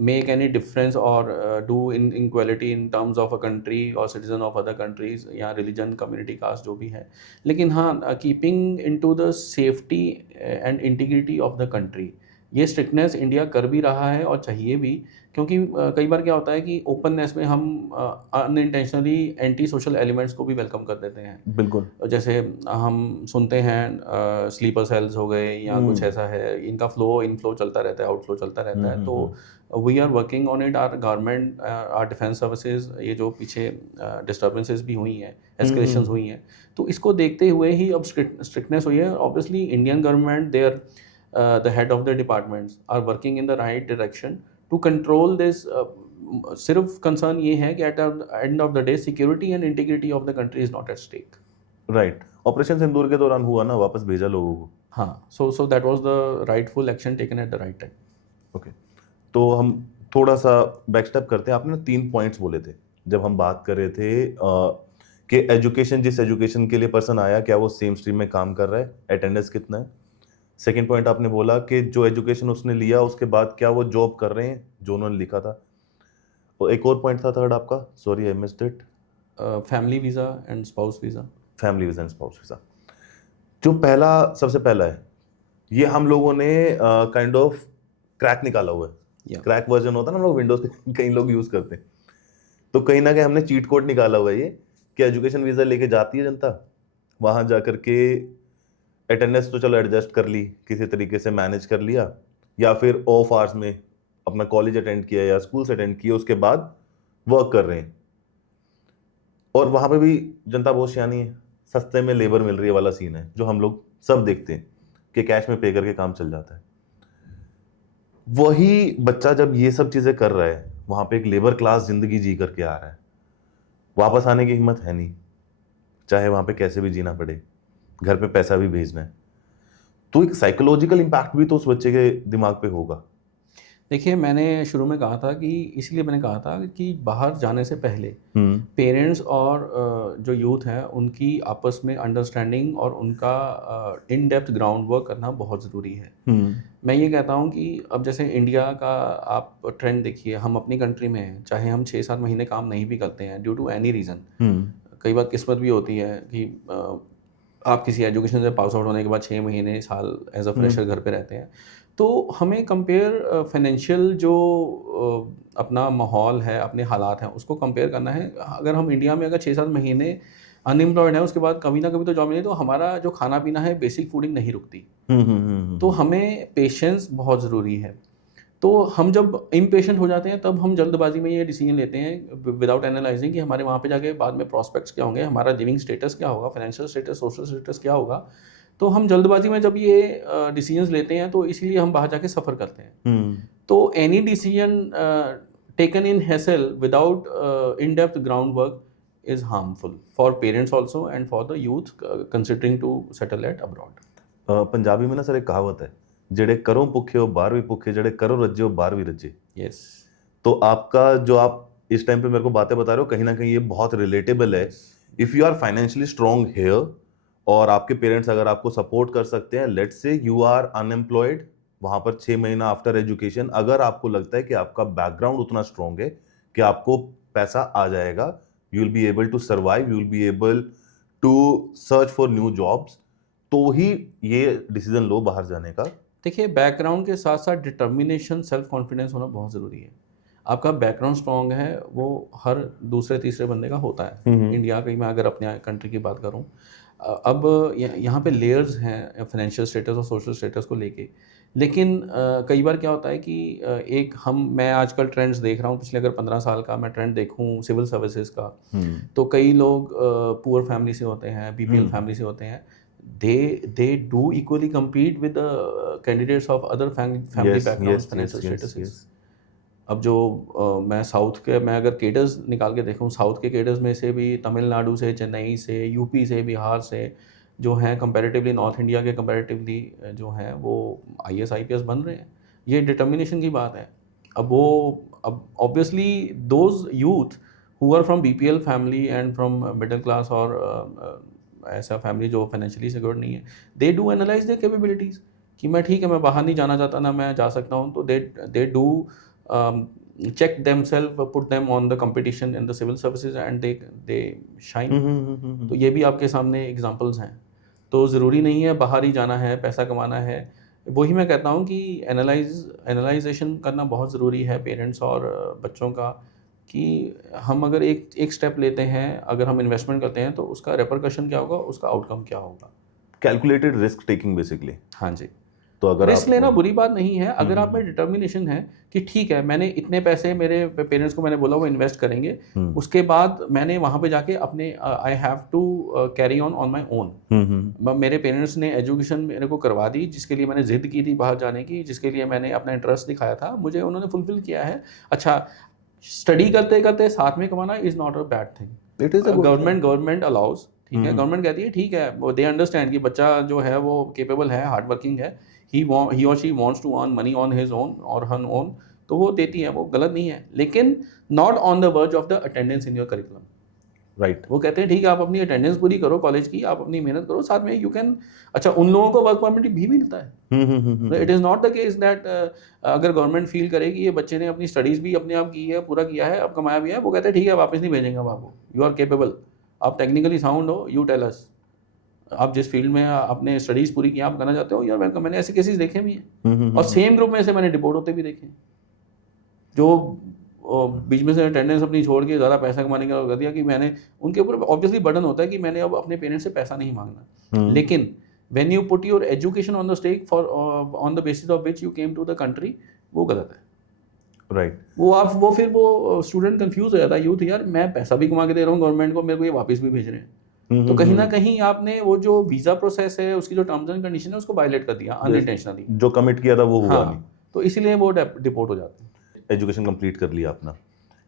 make any difference और do in equality in terms of a country और सिटीजन ऑफ अदर कंट्रीज, या रिलीजन, कम्युनिटी, कास्ट, जो भी है. लेकिन हाँ, keeping in to the safety and integrity of the country, ये strictness India कर भी रहा है और चाहिए भी, क्योंकि कई बार क्या होता है कि ओपननेस में हम अनइंटेंशनली एंटी सोशल एलिमेंट्स को भी वेलकम कर देते हैं. बिल्कुल. जैसे हम सुनते हैं स्लीपर सेल्स हो गए या कुछ ऐसा है, इनका फ्लो इनफ्लो चलता रहता है, आउटफ्लो चलता रहता है. तो we are working on it. Our government, our defence services, ये जो पीछे डिस्टर्बेंसेस भी हुई हैं, एस्केलेशंस हुई हैं, तो इसको देखते हुए ही अब स्ट्रिक्टनेस हुई है. Obviously Indian government, there the head of the departments are working in the right direction to control this. सिर्फ कंसर्न ये है कि at the end of the day security and integrity of the country is not at stake. Right. Operation Sindoor के दौरान हुआ ना, वापस भेजा लोगों को. हाँ, so that was the rightful action taken at the right time. Okay. तो हम थोड़ा सा बैक स्टेप करते हैं. आपने 3 पॉइंट्स बोले थे जब हम बात कर रहे थे कि एजुकेशन, जिस एजुकेशन के लिए पर्सन आया, क्या वो सेम स्ट्रीम में काम कर रहा है, अटेंडेंस कितना है. सेकेंड पॉइंट आपने बोला कि जो एजुकेशन उसने लिया उसके बाद क्या वो जॉब कर रहे हैं जो उन्होंने लिखा था. और एक और पॉइंट था थर्ड आपका, sorry I missed it. Family visa and spouse visa. Family visa and spouse visa. जो पहला, सबसे पहला है, ये हम लोगों ने काइंड ऑफ क्रैक निकाला हुआ है. क्रैक वर्जन होता है ना, हम लोग विंडोज पे कई लोग यूज़ करते हैं. तो कहीं ना कहीं हमने चीट कोड निकाला हुआ है ये, कि एजुकेशन वीज़ा लेके जाती है जनता, वहाँ जा कर के अटेंडेंस तो चलो एडजस्ट कर ली, किसी तरीके से मैनेज कर लिया, या फिर ऑफ आवर्स में अपना कॉलेज अटेंड किया या स्कूल से अटेंड किया, उसके बाद वर्क कर रहे हैं. और वहाँ पे भी जनता बहुत सियानी है, सस्ते में लेबर मिल रही है वाला सीन है, जो हम लोग सब देखते हैं कि कैश में पे करके काम चल जाता है. वही बच्चा जब ये सब चीज़ें कर रहा है, वहाँ पे एक लेबर क्लास जिंदगी जी करके आ रहा है, वापस आने की हिम्मत है नहीं, चाहे वहाँ पे कैसे भी जीना पड़े, घर पे पैसा भी भेजना है. तो एक साइकोलॉजिकल इम्पैक्ट भी तो उस बच्चे के दिमाग पे होगा. देखिए, मैंने शुरू में कहा था कि, इसलिए मैंने कहा था कि बाहर जाने से पहले पेरेंट्स और जो यूथ है उनकी आपस में अंडरस्टैंडिंग और उनका इन डेप्थ ग्राउंड वर्क करना बहुत ज़रूरी है. मैं ये कहता हूँ कि अब जैसे इंडिया का आप ट्रेंड देखिए, हम अपनी कंट्री में हैं, चाहे हम 6-7 महीने काम नहीं भी करते हैं ड्यू टू एनी रीज़न, कई बार किस्मत भी होती है कि आप किसी एजुकेशन से पास आउट होने के बाद 6 महीने, साल एज अ फ्रेशर घर पे रहते हैं. तो हमें कंपेयर फाइनेंशियल जो अपना माहौल है, अपने हालात हैं, उसको कंपेयर करना है. अगर हम इंडिया में अगर 6-7 महीने अनएम्प्लॉयड है, उसके बाद कभी ना कभी तो जॉब मिले, तो हमारा जो खाना पीना है, बेसिक फूडिंग नहीं रुकती. तो हमें पेशेंस बहुत ज़रूरी है. तो हम जब इम्पेशेंट हो जाते हैं, तब हम जल्दबाजी में ये डिसीजन लेते हैं विदाउट एनालाइजिंग कि हमारे वहाँ पे जाके बाद में प्रॉस्पेक्ट्स क्या होंगे, हमारा लिविंग स्टेटस क्या होगा, फाइनेंशियल स्टेटस, सोशल स्टेटस क्या होगा. तो हम जल्दबाजी में जब ये डिसीजंस लेते हैं, तो इसीलिए हम बाहर जाके सफ़र करते हैं. तो any decision taken in hassle without in depth ground work is harmful for parents also and for the youth considering to settle at abroad. Punjabi में ना सर एक कहावत है, जेड़े करो भुखे हो बाहर भी भुखे, जेड़े करो रज्जे हो बाहर भी रज्जे. यस. तो आपका जो आप इस टाइम पे मेरे को बातें बता रहे हो, कहीं ना कहीं ये बहुत रिलेटेबल है. If you are financially strong here और आपके पेरेंट्स अगर आपको सपोर्ट कर सकते हैं, let's say you are unemployed, वहाँ पर 6 महीना आफ्टर एजुकेशन, अगर आपको लगता है कि आपका बैकग्राउंड उतना स्ट्रॉन्ग है कि आपको पैसा आ जाएगा, you will be able to survive, you will be able to search for new jobs, तो ही ये डिसीजन लो बाहर जाने का. देखिए, बैकग्राउंड के साथ साथ डिटर्मिनेशन, सेल्फ कॉन्फिडेंस होना बहुत ज़रूरी है. आपका बैकग्राउंड स्ट्रॉन्ग है, वो हर दूसरे तीसरे बंदे का होता है। इंडिया की मैं अगर अपने कंट्री की बात करूँ, अब यहाँ पे लेयर्स हैं फाइनेंशियल स्टेटस और सोशल स्टेटस को लेके। लेकिन कई बार क्या होता है कि मैं आजकल ट्रेंड्स देख रहा हूँ, पिछले अगर 15 साल का मैं ट्रेंड देखूँ सिविल सर्विसेज का, तो कई लोग पुअर फैमिली से होते हैं, बीपीएल फैमिली से होते हैं, they do equally compete with the candidates of other family backgrounds, financial statuses। अब जो मैं अगर केडर्स निकाल के देखूँ, साउथ के केडर्स में से भी तमिलनाडु से, चेन्नई से, यूपी से, बिहार से जो हैं कंपैरेटिवली, नॉर्थ इंडिया के कंपैरेटिवली जो हैं वो आईएएस आईपीएस बन रहे हैं। ये डिटर्मिनेशन की बात है। अब obviously those youth who are from BPL family and from middle class और ऐसा फैमिली जो फाइनेंशियली सिक्योर नहीं है, they do analyse their capabilities कि मैं ठीक है, मैं बाहर नहीं जाना चाहता ना मैं जा सकता हूँ, तो they do check themselves, put them on the competition in the civil services and they shine। तो ये भी आपके सामने एग्जांपल्स हैं। तो ज़रूरी नहीं है बाहर ही जाना है, पैसा कमाना है। वही मैं कहता हूँ कि एनालाइजेशन करना बहुत ज़रूरी है पेरेंट्स और बच्चों का, कि हम अगर एक स्टेप लेते हैं, अगर हम इन्वेस्टमेंट करते हैं तो उसका रेपरकशन क्या होगा, उसका आउटकम क्या होगा। Calculated risk taking basically. हाँ जी। तो अगर रिस्क लेना बुरी बात नहीं है, अगर आप में डिटर्मिनेशन है कि ठीक है, मैंने इतने पैसे मेरे पेरेंट्स को मैंने बोला वो इन्वेस्ट करेंगे, उसके बाद मैंने वहाँ पे जाके अपने I have to carry on my own. मेरे पेरेंट्स ने एजुकेशन मेरे को करवा दी, जिसके लिए मैंने जिद की थी बाहर जाने की, जिसके लिए मैंने अपना इंटरेस्ट दिखाया था, मुझे उन्होंने फुलफिल किया है। अच्छा, स्टडी करते करते साथ में कमाना is not a bad thing. It is government allows, ठीक है, गवर्नमेंट कहती है ठीक है, वो दे अंडरस्टैंड कि बच्चा जो है वो केपेबल है, हार्ड वर्किंग है, he or she wants to earn money on his own or her own, तो वो देती है, वो गलत नहीं है, लेकिन not on the verge of the attendance in your curriculum। Right. वो कहते हैं ठीक है, आप अपनी अटेंडेंस पूरी करो कॉलेज की, आप अपनी मेहनत करो, साथ में यू कैन। अच्छा, उन लोगों को वर्क परमिट भी मिलता है। It is not the case that अगर गवर्नमेंट फील करे कि ये बच्चे ने अपनी स्टडीज़ भी अपने आप की है, पूरा किया है, अब कमाया भी है, वो कहते हैं ठीक है, वापस नहीं भेजेंगे आपको, यू आर केपेबल, आप टेक्निकली साउंड हो, यू टेल अस, आप जिस फील्ड में आपने स्टडीज़ पूरी की, आप करना चाहते हो, यार वेलकम। मैंने ऐसे केसेस देखे भी हैं, और सेम ग्रुप में से मैंने डिपोर्ट होते भी देखे, जो बीच में से अटेंडेंस अपनी छोड़ के ज़्यादा पैसा कमाने का कर दिया, कि मैंने उनके ऊपर ऑब्वियसली बर्डन होता है कि मैंने अब अपने पेरेंट्स से पैसा नहीं मांगना। लेकिन when you put your education on the stake for on the basis of which you came to the country, वो गलत है। राइट। वो फिर वो स्टूडेंट कंफ्यूज हो जाता है, यूथ, यार मैं पैसा भी कमा के दे रहा हूँ गवर्नमेंट को, मेरे को ये वापस भी भेज रहे हैं। तो कहीं ना कहीं आपने वो जो वीजा प्रोसेस है, उसकी जो टर्म्स एंड कंडीशन है, उसको वायलेट कर दिया अनइंटेंशनली, जो कमिट किया था वो हुआ नहीं। तो इसीलिए वो डिपोर्ट हो जाते हैं। एजुकेशन कंप्लीट कर लिया अपना,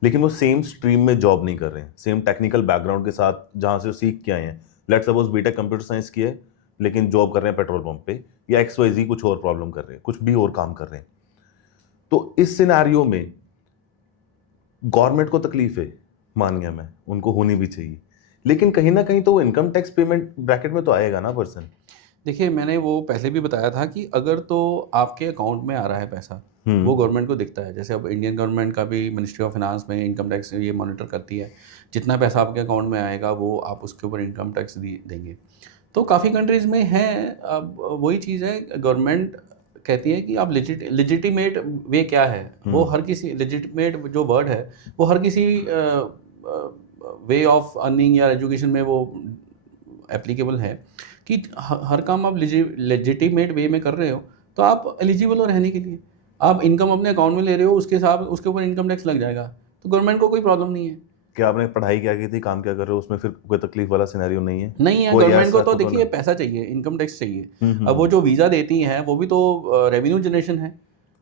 लेकिन वो सेम स्ट्रीम में जॉब नहीं कर रहे हैं, सेम टेक्निकल बैकग्राउंड के साथ जहाँ से वो सीख के आए हैं। Let's suppose BTech computer science की है, लेकिन जॉब कर रहे हैं पेट्रोल पंप पे, या XYZ कुछ और प्रॉब्लम कर रहे हैं, कुछ भी और काम कर रहे हैं। तो इस सिनेरियो में गवर्नमेंट को तकलीफ है, मान गया मैं, उनको होनी भी चाहिए, लेकिन कहीं ना कहीं तो वो इनकम टैक्स पेमेंट ब्रैकेट में तो आएगा ना पर्सन। देखिए, मैंने वो पहले भी बताया था कि अगर तो आपके अकाउंट में आ रहा है पैसा, वो गवर्नमेंट को दिखता है। जैसे अब इंडियन गवर्नमेंट का भी मिनिस्ट्री ऑफ फाइनेंस में इनकम टैक्स ये मॉनिटर करती है, जितना पैसा आपके अकाउंट में आएगा वो आप उसके ऊपर इनकम टैक्स देंगे। तो काफ़ी कंट्रीज़ में है, अब वही चीज़ है, गवर्नमेंट कहती है कि आप लेजिटिमेट वे क्या है, वो हर किसी, लेजिटिमेट जो वर्ड है वो हर किसी वे ऑफ अर्निंग या एजुकेशन में वो एप्लीकेबल है, कि हर काम आप लेजिटिमेट वे में कर रहे हो तो आप एलिजिबल हो रहने के लिए। आप इनकम अपने अकाउंट में ले रहे हो, उसके ऊपर इनकम टैक्स लग जाएगा, तो गवर्नमेंट को कोई प्रॉब्लम नहीं है। क्या आपने पढ़ाई क्या की थी, काम क्या कर रहे हो, उसमें फिर कोई तकलीफ वाला सिनेरियो नहीं है? नहीं है, गवर्नमेंट को तो देखिए पैसा चाहिए, इनकम टैक्स चाहिए। अब वो जो वीज़ा देती हैं वो भी तो रेवेन्यू जनरेशन है।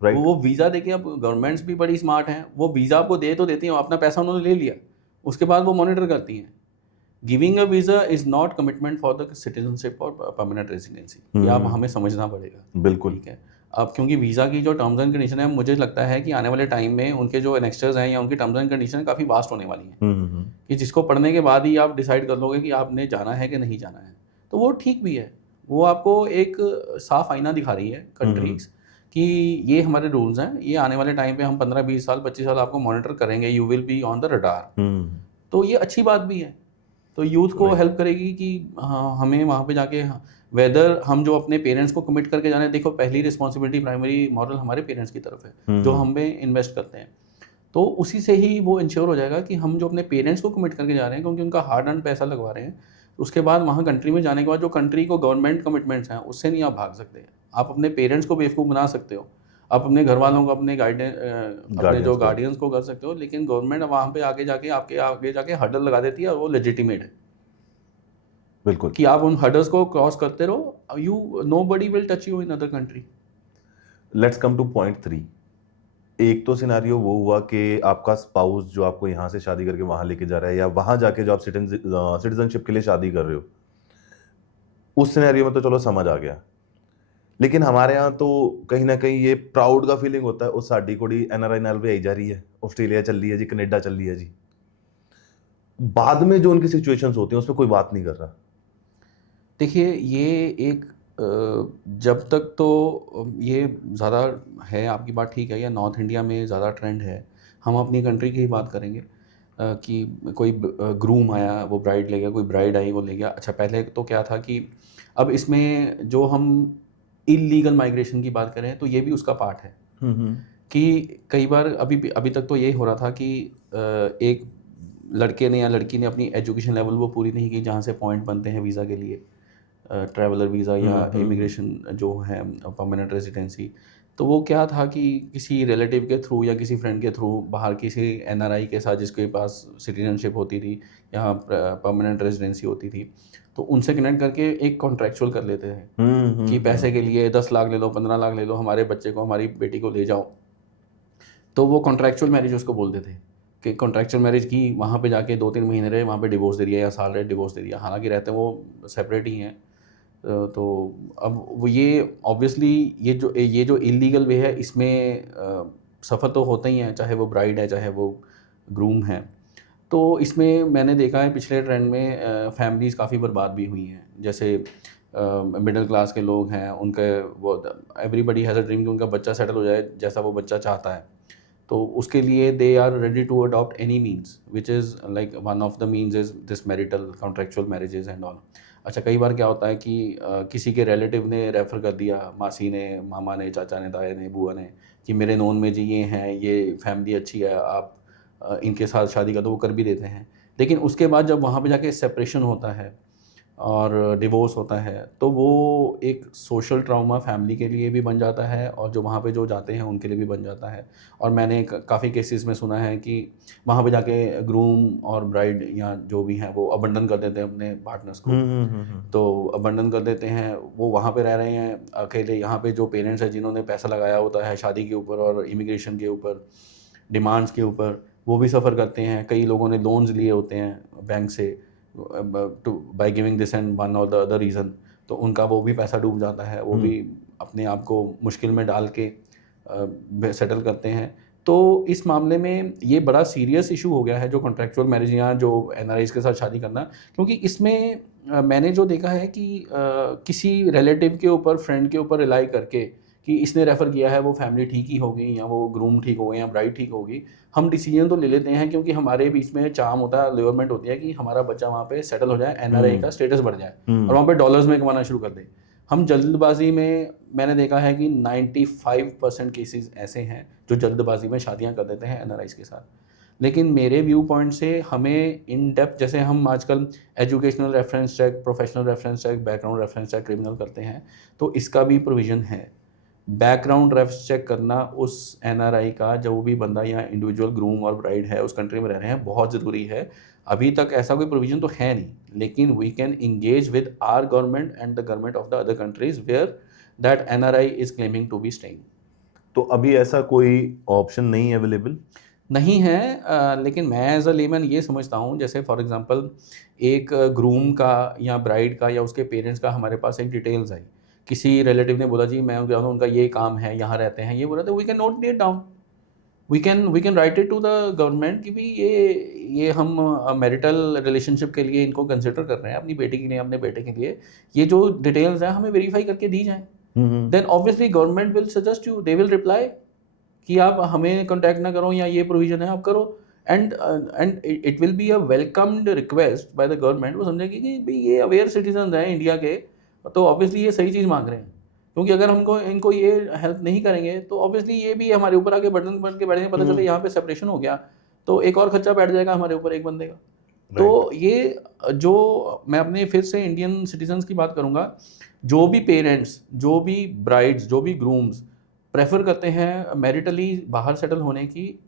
वो वीज़ा देके, अब गवर्नमेंट्स भी बड़ी स्मार्ट हैं, वो वीज़ा आपको दे तो देती हैं, अपना पैसा उन्होंने ले लिया, उसके बाद वो मॉनिटर करती हैं। Giving a visa is not commitment for the citizenship और परमानेंट रेजिडेंसी, ये आप हमें समझना पड़ेगा। बिल्कुल, ठीक है। अब क्योंकि वीज़ा की जो टर्म्स एंड कंडीशन है, मुझे लगता है कि आने वाले टाइम में उनके जो एनेक्स्टर्स हैं या उनकी टर्म्स एंड कंडीशन काफ़ी वास्ट होने वाली हैं, कि जिसको पढ़ने के बाद ही आप डिसाइड कर लोगे कि आपने जाना है कि नहीं जाना है। तो वो ठीक भी है, वो आपको एक साफ आईना दिखा रही है कंट्रीज कि ये हमारे रूल्स हैं, ये आने वाले टाइम पे हम 15-20 साल 25 साल आपको मॉनिटर करेंगे, you will be on the radar. तो ये अच्छी बात भी है, तो यूथ को हेल्प करेगी कि हाँ, हमें वहाँ पे जाके वेदर हम जो अपने पेरेंट्स को कमिट करके जाने, देखो पहली रिस्पॉन्सिबिलिटी प्राइमरी मॉरल हमारे पेरेंट्स की तरफ है, जो हम पे इन्वेस्ट करते हैं। तो उसी से ही वो इंश्योर हो जाएगा कि हम जो अपने पेरेंट्स को कमिट करके जा रहे हैं, क्योंकि उनका हार्ड अर्न पैसा लगवा रहे हैं, उसके बाद वहाँ कंट्री में जाने के बाद जो कंट्री को गवर्नमेंट कमिटमेंट्स हैं उससे नहीं आप भाग सकते। आप अपने पेरेंट्स को बेवकूफ़ बना सकते हो, आप अपने घर वालों को, अपने अपने जो गार्डियंस को। गार्डियंस को कर सकते हो, लेकिन गवर्नमेंट वहाँ पे आगे जाके आपके आगे जाके हर्डल लगा देती है, और वो लेजिटिमेट है बिल्कुल। कि आप उन हर्डल्स को क्रॉस करते रहो। Nobody will touch you in other country. Let's come two point 3। एक तो सिनारियो वो हुआ कि आपका स्पाउस जो आपको यहाँ से शादी करके वहां लेके जा रहा है, या वहां जाके जो आप सिटीजनशिप के लिए शादी कर रहे हो, उस सिनेरियो में तो चलो समझ आ गया। लेकिन हमारे यहाँ तो कहीं ना कहीं ये प्राउड का फीलिंग होता है, उस साडी कुड़ी एनआरआई नाल भी आई जा रही है, ऑस्ट्रेलिया चल रही है जी, कनेडा चल रही है जी। बाद में जो उनकी सिचुएशंस होती हैं उस पर कोई बात नहीं कर रहा। देखिए, ये एक जब तक तो ये ज़्यादा है, आपकी बात ठीक है, या नॉर्थ इंडिया में ज़्यादा ट्रेंड है। हम अपनी कंट्री की ही बात करेंगे कि कोई ग्रूम आया वो ब्राइड ले गया, कोई ब्राइड आई वो ले गया। अच्छा, पहले तो क्या था कि अब इसमें जो हम इल्लीगल माइग्रेशन की बात करें तो ये भी उसका पार्ट है कि कई बार अभी अभी तक तो यही हो रहा था कि एक लड़के ने या लड़की ने अपनी एजुकेशन लेवल वो पूरी नहीं की जहाँ से पॉइंट बनते हैं वीज़ा के लिए, ट्रैवलर वीज़ा या इमिग्रेशन जो है परमानेंट रेजिडेंसी। तो वो क्या था कि किसी रिलेटिव के थ्रू या किसी फ्रेंड के थ्रू बाहर किसी एनआरआई के साथ जिसके पास सिटीजनशिप होती थी या परमानेंट रेजिडेंसी होती थी, तो उनसे कनेक्ट करके एक कॉन्ट्रैक्चुअल कर लेते थे कि पैसे के लिए 10 लाख ले लो, 15 लाख ले लो, हमारे बच्चे को, हमारी बेटी को ले जाओ। तो वो कॉन्ट्रैक्चुअल मैरिज उसको बोलते थे कि कॉन्ट्रैक्चुअल मैरिज की, वहाँ पे जाके 2-3 महीने रहे, वहाँ पे डिवोर्स दे दिया या साल रहे डिवोर्स दे दिया, हालांकि रहते वो सेपरेट ही हैं। तो अब वो ये ऑब्वियसली ये जो इलीगल वे है इसमें सफ़र तो होता ही है, चाहे वो ब्राइड है चाहे वो ग्रूम है। तो इसमें मैंने देखा है पिछले ट्रेंड में फैमिलीज़ काफ़ी बर्बाद भी हुई हैं। जैसे मिडिल क्लास के लोग हैं, उनके वो एवरीबडी हैज़ अ ड्रीम कि उनका बच्चा सेटल हो जाए जैसा वो बच्चा चाहता है। तो उसके लिए they are ready to adopt any means which is like one of the means is this marital contractual marriages and all. अच्छा, कई बार क्या होता है कि किसी के रिलेटिव ने रेफ़र कर दिया, मासी ने, मामा ने, चाचा ने, ताया ने, बुआ ने, कि मेरे नोन में जी ये हैं, ये फैमिली अच्छी है, आप इनके साथ शादी कर दो, वो कर भी देते हैं। लेकिन उसके बाद जब वहाँ पे जाके सेपरेशन होता है और डिवोर्स होता है, तो वो एक सोशल ट्रॉमा फैमिली के लिए भी बन जाता है और जो वहाँ पे जो जाते हैं उनके लिए भी बन जाता है। और मैंने काफ़ी केसेस में सुना है कि वहाँ पे जाके ग्रूम और ब्राइड या जो भी हैं वो अबंडन कर देते हैं अपने पार्टनर्स को। तो अबंडन कर देते हैं, वो वहाँ पे रह रहे हैं अकेले। यहाँ पे जो पेरेंट्स हैं जिन्होंने पैसा लगाया होता है शादी के ऊपर और इमिग्रेशन के ऊपर, डिमांड्स के ऊपर, वो भी सफ़र करते हैं। कई लोगों ने लोन्स लिए होते हैं बैंक से to by giving this and one और द अदर रीज़न, तो उनका वो भी पैसा डूब जाता है, वो भी अपने आप को मुश्किल में डाल के सेटल करते हैं। तो इस मामले में ये बड़ा सीरियस इशू हो गया है जो कॉन्ट्रैक्चुअल मैरिज या जो एनआरआईज़ के साथ शादी करना, क्योंकि इसमें मैंने जो देखा है कि किसी रिलेटिव के ऊपर, फ्रेंड के ऊपर रिलाई करके कि इसने रेफ़र किया है, वो फैमिली ठीक ही होगी या वो ग्रूम ठीक हो गए या ब्राइड ठीक होगी, हम डिसीजन तो ले लेते हैं क्योंकि हमारे बीच में चाम होता है, अल्योरमेंट होती है कि हमारा बच्चा वहाँ पे सेटल हो जाए, एनआरआई का स्टेटस बढ़ जाए और वहाँ पे डॉलर्स में कमाना शुरू कर दे। हम जल्दबाजी में, मैंने देखा है कि 95% केसेस ऐसे हैं जो जल्दबाजी में शादियाँ कर देते हैं एनआरआईज़ के साथ। लेकिन मेरे व्यू पॉइंट से हमें इन डेप्थ, जैसे हम आजकल educational reference check, professional reference check, background reference check criminal करते हैं, तो इसका भी प्रोविज़न है। बैकग्राउंड रेफरेंस चेक करना उस एनआरआई का, जो भी बंदा या इंडिविजुअल ग्रूम और ब्राइड है उस कंट्री में रह रहे हैं, बहुत ज़रूरी है। अभी तक ऐसा कोई प्रोविज़न तो है नहीं, लेकिन we can engage with our government and the government of the other countries where that NRI is claiming to be staying. तो अभी ऐसा कोई ऑप्शन नहीं अवेलेबल नहीं है, लेकिन मैं एज अ लेमैन ये समझता हूँ, जैसे फॉर एग्जांपल एक ग्रूम का या ब्राइड का या उसके पेरेंट्स का हमारे पास एक डिटेल्स आई, किसी रिलेटिव ने बोला जी मैं उनका ये काम है, यहाँ रहते हैं, ये बोला, तो we can note it down, we can write it to the government कि भी ये हम मैरिटल रिलेशनशिप के लिए इनको कंसिडर कर रहे हैं, अपनी बेटी के लिए, अपने बेटे के लिए, ये जो डिटेल्स हैं हमें वेरीफाई करके दी जाएँ। Then obviously government will suggest you, they will reply कि आप हमें कांटेक्ट ना करो या ये प्रोविज़न है आप करो। And it will be a welcomed request by the government. वो समझेगी कि भाई ये अवेयर सिटीजन हैं इंडिया के, तो ऑब्वियसली ये सही चीज़ मांग रहे हैं। क्योंकि अगर हमको इनको ये हेल्प नहीं करेंगे तो ऑब्वियसली ये भी हमारे ऊपर आगे बन के बैठेंगे, पता चले यहाँ पे सेपरेशन हो गया तो एक और खर्चा बैठ जाएगा हमारे ऊपर एक बंदे का। तो ये जो मैं अपने फिर से इंडियन सिटीजन्स की बात करूँगा, जो भी पेरेंट्स, जो भी ब्राइड्स, जो भी ग्रूम्स प्रेफर करते हैं मैरिटली बाहर सेटल होने की,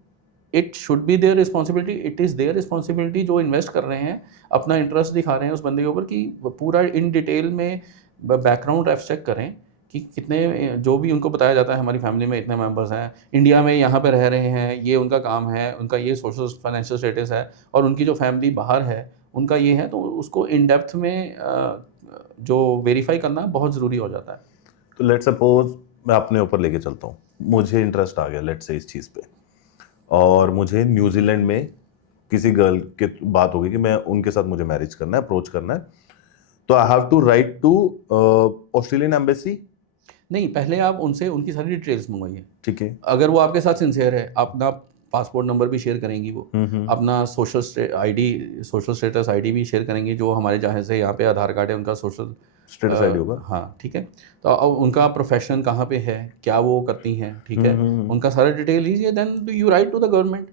it should be their responsibility, it is their responsibility, जो इन्वेस्ट कर रहे हैं अपना इंटरेस्ट दिखा रहे हैं उस बंदे के ऊपर, कि पूरा इन डिटेल में बैकग्राउंड रेफ चेक करें कि कितने, जो भी उनको बताया जाता है हमारी फैमिली में इतने मेंबर्स हैं, इंडिया में यहाँ पे रह रहे हैं, ये उनका काम है, उनका ये सोशल फाइनेंशियल स्टेटस है, और उनकी जो फैमिली बाहर है उनका ये है, तो उसको इन डेप्थ में जो वेरीफाई करना बहुत ज़रूरी हो जाता है। तो लेट्स सपोज मैं अपने ऊपर लेके चलता हूँ, मुझे इंटरेस्ट आ गया लेट्स से इस चीज़ पे, और मुझे न्यूजीलैंड में किसी गर्ल की बात होगी कि मैं उनके साथ मुझे मैरिज करना है, अप्रोच करना है, तो I have to write to Australian embassy? नहीं, पहले आप उनसे उनकी सारी डिटेल्स मंगवाइए। ठीक है। अगर वो आपके साथ सिंसियर है, अपना पासपोर्ट नंबर भी शेयर करेंगी वो, अपना सोशल स्टेटस आईडी भी शेयर करेंगी, जो हमारे जहाँ से यहाँ पे आधार कार्ड है उनका सोशल स्टेटस आईडी होगा। हाँ, ठीक है। तो अब उनका प्रोफेशन कहाँ पे है, क्या वो करती हैं, ठीक है, उनका सारा डिटेल लीजिए, then you write to the government.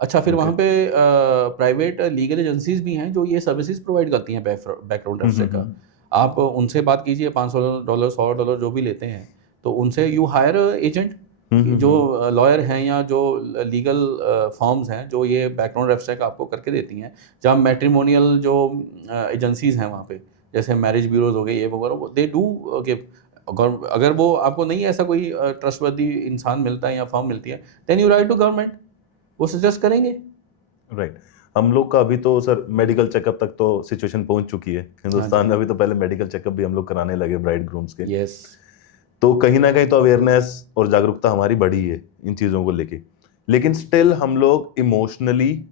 अच्छा, फिर वहाँ पे प्राइवेट लीगल एजेंसीज भी हैं जो ये सर्विसेज प्रोवाइड करती हैं बैकग्राउंड रेफ चेक का। आप उनसे बात कीजिए, $500 $100 जो भी लेते हैं, तो उनसे यू हायर एजेंट, जो लॉयर हैं या जो लीगल फॉर्म्स हैं जो ये बैकग्राउंड रेफ चेक आपको करके देती हैं, जहाँ मैट्रिमोनियल जो एजेंसीज हैं वहाँ पे, जैसे मैरिज ब्यूरोज हो गए, ये वगैरह, दे डू गिव। अगर वो आपको नहीं ऐसा कोई ट्रस्टवर्दी इंसान मिलता है या फॉर्म मिलती है, then you write to government, वो सजेस्ट करेंगे। राइट। हम लोग का अभी तो सर मेडिकल चेकअप तक तो सिचुएशन पहुंच चुकी है हिंदुस्तान में, अभी तो पहले मेडिकल चेकअप भी हम लोग कराने लगे ब्राइड ग्रूम्स के। यस। तो कहीं ना कहीं तो अवेयरनेस और जागरूकता हमारी बढ़ी है इन चीज़ों को लेके, लेकिन स्टिल हम लोग इमोशनली,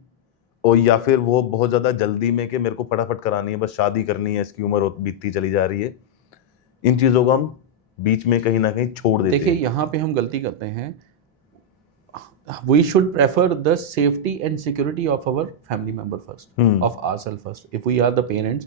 और या फिर वो बहुत ज़्यादा जल्दी में कि मेरे को फटाफट करानी है, बस शादी करनी है, इसकी उम्र बीतती चली जा रही है, इन चीज़ों को हम बीच में कहीं ना कहीं छोड़ देते हैं। देखिए, यहाँ पे हम गलती करते हैं। We should prefer the safety and security of our family member first, of ourselves first. If we are the parents,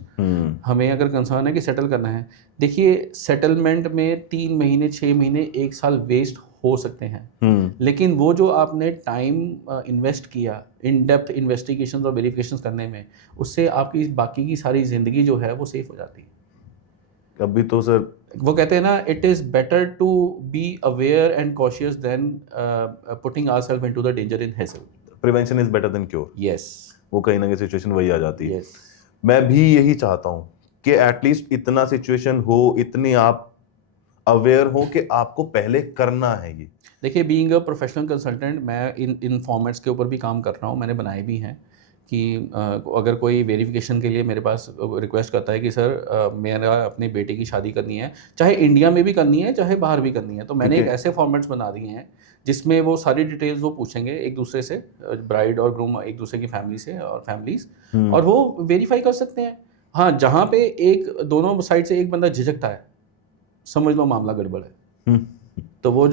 हमें अगर कंसर्न है कि सेटल करना है, देखिए सेटलमेंट में 3 महीने 6 महीने 1 साल वेस्ट हो सकते हैं, लेकिन वो जो आपने टाइम इन्वेस्ट किया इन डेप्थ इन्वेस्टिगेशन और वेरिफिकेशन करने में, उससे आपकी बाकी की सारी ज़िंदगी जो है वो सेफ हो जाती है। अभी तो सर वो कहते हैं ना, it is better to be aware and cautious than putting ourself into the danger in hassle. Prevention is better than cure. Yes. वो कहीं ना कहीं सिचुएशन वही आ जाती है। Yes. मैं भी यही चाहता हूँ कि एटलीस्ट इतना सिचुएशन हो, इतनी आप अवेयर हो कि आपको पहले करना है ये। देखिए, बीइंग अ प्रोफेशनल कंसल्टेंट, मैं इन फॉर्मेट्स के ऊपर भी काम कर रहा हूँ, मैंने बनाए भी हैं कि अगर कोई वेरिफिकेशन के लिए मेरे पास रिक्वेस्ट करता है कि सर मेरा अपनी बेटी की शादी करनी है, चाहे इंडिया में भी करनी है चाहे बाहर भी करनी है, तो मैंने एक ऐसे फॉर्मेट्स बना दिए हैं जिसमें वो सारी डिटेल्स वो पूछेंगे एक दूसरे से, ब्राइड और ग्रूम एक दूसरे की फैमिली से और फैमिलीज, और वो वेरीफाई कर सकते हैं। हाँ, जहाँ पे एक दोनों साइड से एक बंदा झिझकता है, समझ लो मामला गड़बड़ है। तो वो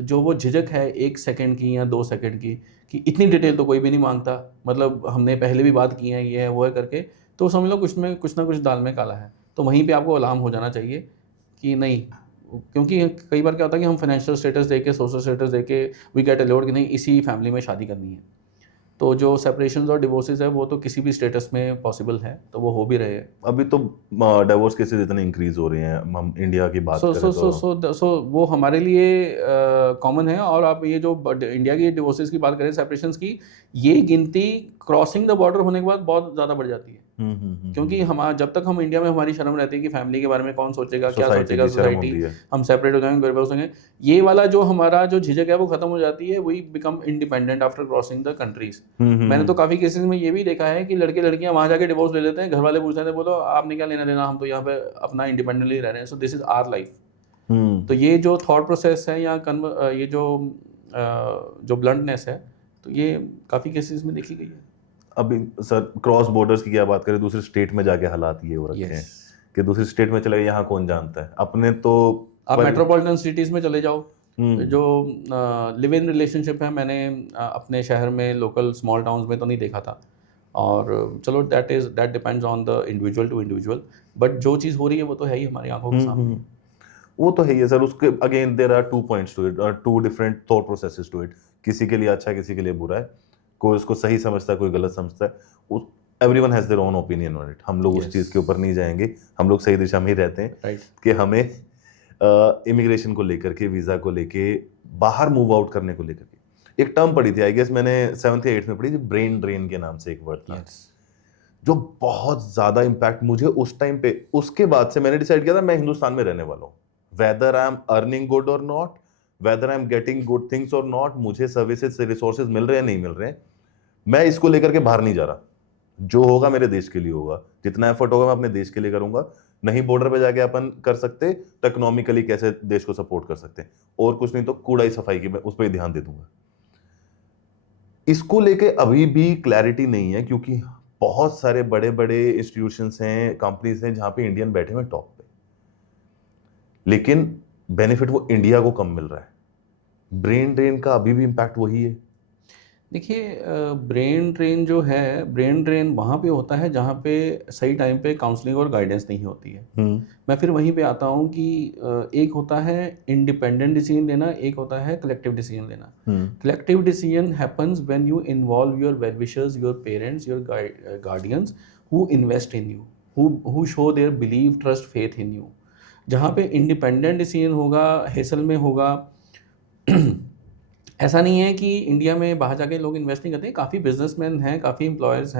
जो झिझक है 1 सेकंड की या 2 सेकंड की, कि इतनी डिटेल तो कोई भी नहीं मांगता, मतलब हमने पहले भी बात की है, ये है वो है करके, तो समझ लो कुछ ना कुछ दाल में काला है। तो वहीं पे आपको अलार्म हो जाना चाहिए कि नहीं, क्योंकि कई बार क्या होता है कि हम फाइनेंशियल स्टेटस देके, सोशल स्टेटस देके वी गेट अलाउड कि नहीं इसी फैमिली में शादी करनी है। तो जो सेपरेशंस और डिवोर्सेस है वो तो किसी भी स्टेटस में पॉसिबल है, तो वो हो भी रहे हैं। अभी तो डिवोर्स केसेस इतने इंक्रीज हो रहे हैं, हम इंडिया की बात करें सो वो हमारे लिए कॉमन है। और आप ये जो इंडिया की डिवोर्सेस की बात करें, सेपरेशंस की, ये गिनती क्रॉसिंग द बॉर्डर होने के बाद बहुत ज़्यादा बढ़ जाती है। क्योंकि हम जब तक हम इंडिया में, हमारी शर्म रहती है कि फैमिली के बारे में कौन सोचेगा, क्या सोचेगा सोसाइटी, हम सेपरेट हो जाएंगे, बेबस होंगे, ये वाला जो हमारा जो झिझक है वो खत्म हो जाती है। We become independent after crossing the countries. मैंने तो काफ़ी केसेस में ये भी देखा है कि लड़के लड़कियां वहाँ जाके डिवोर्स ले लेते हैं, घर वाले पूछते हैं, बोलो आपने क्या लेना देना, हम तो यहाँ पे अपना इंडिपेंडेंटली रह रहे हैं, so this is our life. तो ये जो थॉट प्रोसेस है या ये जो ब्लंटनेस है, तो ये काफ़ी केसेस में देखी गई है। अभी सर क्रॉस बॉर्डर्स की क्या बात करें, दूसरे स्टेट में जाके हालात ये हो रखे हैं कि दूसरे स्टेट में चले गए, यहाँ कौन जानता है। अपने तो आप मेट्रोपॉलिटन सिटीज़ में चले जाओ, जो लिव इन रिलेशनशिप है, मैंने अपने शहर में लोकल स्मॉल टाउन्स में तो नहीं देखा था। और चलो that depends on the individual to individual, but जो चीज़ हो रही है वो तो है ही हमारी आंखों के सामने। वो तो है ही है सर, उसके again there are 2 points to it और 2 different thought processes to it. किसी के लिए अच्छा है, किसी के लिए बुरा है, कोई उसको सही समझता है, कोई गलत समझता है। Everyone has their own opinion on it. हम लोग उस चीज़ के ऊपर नहीं जाएंगे, हम लोग सही दिशा में ही रहते हैं राइट। कि हमें इमिग्रेशन को लेकर के, वीज़ा को लेके, बाहर मूव आउट करने को लेकर के एक टर्म पढ़ी थी, आई गेस मैंने 7th या 8th में पढ़ी थी, ब्रेन ड्रेन के नाम से एक वर्ड था, जो बहुत ज़्यादा इम्पैक्ट मुझे उस टाइम पे, उसके बाद से मैंने डिसाइड किया था मैं हिंदुस्तान में रहने वाला हूँ, whether I am earning good or not, whether I am getting good things or not, मुझे सर्विसेज से रिसोर्सेज मिल रहे हैं नहीं मिल रहे हैं, मैं इसको लेकर के बाहर नहीं जा रहा। जो होगा मेरे देश के लिए होगा, जितना एफर्ट होगा मैं अपने देश के लिए करूंगा। नहीं बॉर्डर पे जाके अपन कर सकते तो इकोनॉमिकली कैसे देश को सपोर्ट कर सकते हैं, और कुछ नहीं तो कूड़ा ही सफाई की, मैं उस पर ध्यान दे दूंगा। इसको लेके अभी भी क्लैरिटी नहीं है, क्योंकि बहुत सारे बड़े बड़े इंस्टीट्यूशंस हैं, कंपनीज हैं जहां पे इंडियन बैठे हुए टॉप पे, लेकिन बेनिफिट वो इंडिया को कम मिल रहा है। ब्रेन ड्रेन का अभी भी इम्पैक्ट वही है। देखिए, ब्रेन ड्रेन जो है, ब्रेन ड्रेन वहाँ पे होता है जहाँ पे सही टाइम पे काउंसलिंग और गाइडेंस नहीं होती है। मैं फिर वहीं पे आता हूँ कि एक होता है इंडिपेंडेंट डिसीजन लेना, एक होता है कलेक्टिव डिसीजन लेना। Collective decision happens when you involve your well wishers, your parents, your guardians who invest in you, who show their believe, trust, faith in you. जहाँ पे इंडिपेंडेंट डिसीजन होगा, hassle में होगा, ऐसा नहीं है कि इंडिया में बाहर जाके लोग इन्वेस्ट नहीं करते। काफ़ी बिजनेसमैन हैं, काफ़ी एम्प्लॉयज़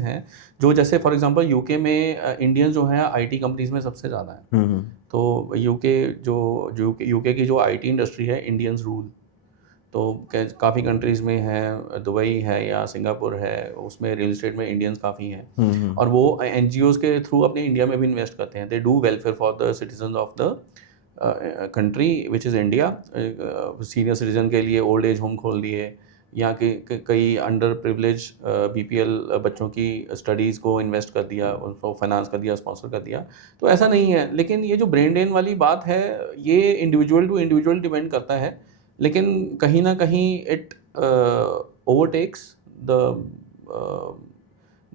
हैं जो, जैसे फॉर एग्जांपल यूके में इंडियन जो हैं आईटी कंपनीज में सबसे ज़्यादा हैं। तो यूके की जो आईटी इंडस्ट्री है, इंडियंस रूल। तो काफ़ी कंट्रीज़ में है, दुबई है या सिंगापुर है, उसमें रियल इस्टेट में इंडियंस काफ़ी हैं, और वो NGOs के थ्रू अपने इंडिया में भी इन्वेस्ट करते हैं। They do welfare for the citizen of the country which is India. Senior citizen के लिए ओल्ड एज होम खोल दिए, यहाँ के कई अंडर प्रिविलेज BPL बच्चों की स्टडीज़ को इन्वेस्ट कर दिया, उनको फाइनेंस कर दिया, स्पॉन्सर कर दिया। तो ऐसा नहीं है, लेकिन ये जो ब्रेन ड्रेन वाली बात है, ये इंडिविजुअल टू इंडिविजुअल डिपेंड करता है, लेकिन कहीं ना कहीं इट ओवरटेक्स द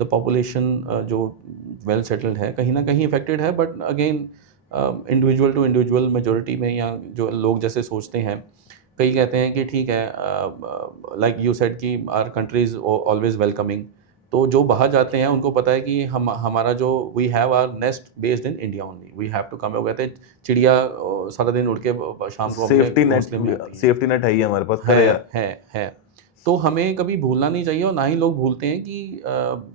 पॉपुलेशन जो वेल सेटल्ड है, कहीं ना कहीं इफेक्टेड है। But again individual to individual, majority में या जो लोग जैसे सोचते हैं, कई कहते हैं कि ठीक है, लाइक यू सेड कि our country is always welcoming. तो जो बाहर जाते हैं उनको पता है कि हमारा जो we have our nest based in India only, we have to come. वो कहते हैं चिड़िया सारा दिन उड़ के शाम को सेफ्टी नेट है ही हमारे पास, है। तो हमें कभी भूलना नहीं चाहिए, और ना ही लोग भूलते हैं कि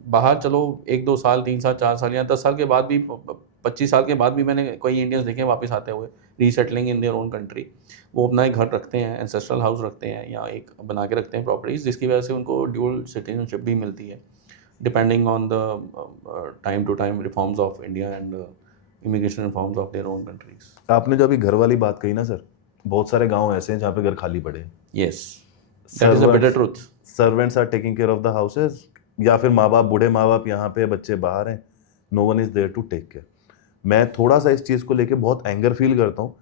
बाहर चलो 1-2 साल, 3 साल, 4 साल या 10 साल के बाद भी, 25 साल के बाद भी मैंने कई इंडियंस देखे हैं वापस आते हुए, रीसेटलिंग इन देयर ओन कंट्री। वो अपना एक घर रखते हैं, एंसेस्ट्रल हाउस रखते हैं, या एक बना के रखते हैं प्रॉपर्टीज, जिसकी वजह से उनको ड्यूल सिटीजनशिप भी मिलती है, depending on the time to time reforms of India and immigration reforms of their own countries. आपने जो अभी घर वाली बात कही ना सर, बहुत सारे गांव ऐसे हैं जहाँ पे घर खाली पड़े हैं। Yes, that is a better truth. Servants are taking care of the houses, या फिर माँ बाप, बूढ़े माँ बाप यहाँ पे, बच्चे बाहर हैं, no one is there to take care. मैं थोड़ा सा इस चीज़ को लेके बहुत एंगर फील करता हूँ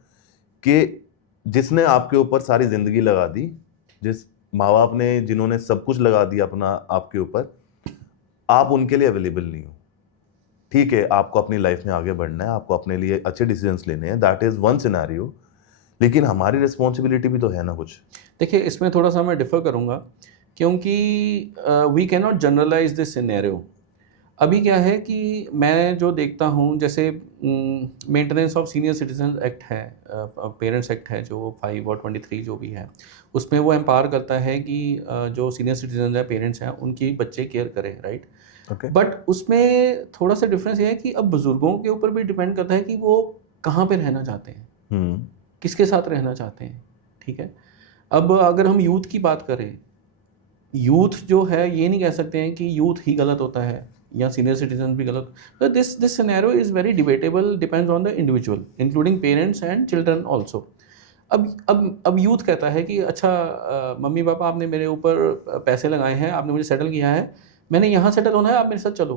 कि जिसने आपके ऊपर सारी जिंदगी लगा दी, जिस माँ बाप ने, जिन्होंने सब कुछ लगा दिया अपना आपके ऊपर, आप उनके लिए अवेलेबल नहीं हो। ठीक है, आपको अपनी लाइफ में आगे बढ़ना है, आपको अपने लिए अच्छे डिसीजंस लेने हैं, दैट इज वन सिनेरियो, लेकिन हमारी रिस्पॉन्सिबिलिटी भी तो है ना कुछ। देखिए, इसमें थोड़ा सा मैं डिफर करूँगा, क्योंकि we can not generalise this scenario. अभी क्या है कि मैं जो देखता हूँ, जैसे maintenance of senior citizen act है, पेरेंट्स एक्ट है, जो 5 और 23 जो भी है, उसमें वो एम्पावर करता है कि जो सीनियर सिटीजन है, पेरेंट्स हैं, उनकी बच्चे केयर करें, राइट। बट उसमें थोड़ा सा डिफरेंस ये है कि अब बुजुर्गों के ऊपर भी डिपेंड करता है कि वो कहाँ पे रहना चाहते हैं, किसके साथ रहना चाहते हैं, ठीक है। अब अगर हम यूथ की बात करें, यूथ जो है, ये नहीं कह सकते हैं कि यूथ ही गलत होता है या सीनियर सिटीजन भी गलत। तो this scenario is very debatable, depends on the individual, including parents and children also. अब यूथ कहता है कि अच्छा, मम्मी पापा आपने मेरे ऊपर पैसे लगाए हैं, आपने मुझे सेटल किया है, मैंने यहाँ सेटल होना है, आप मेरे साथ चलो।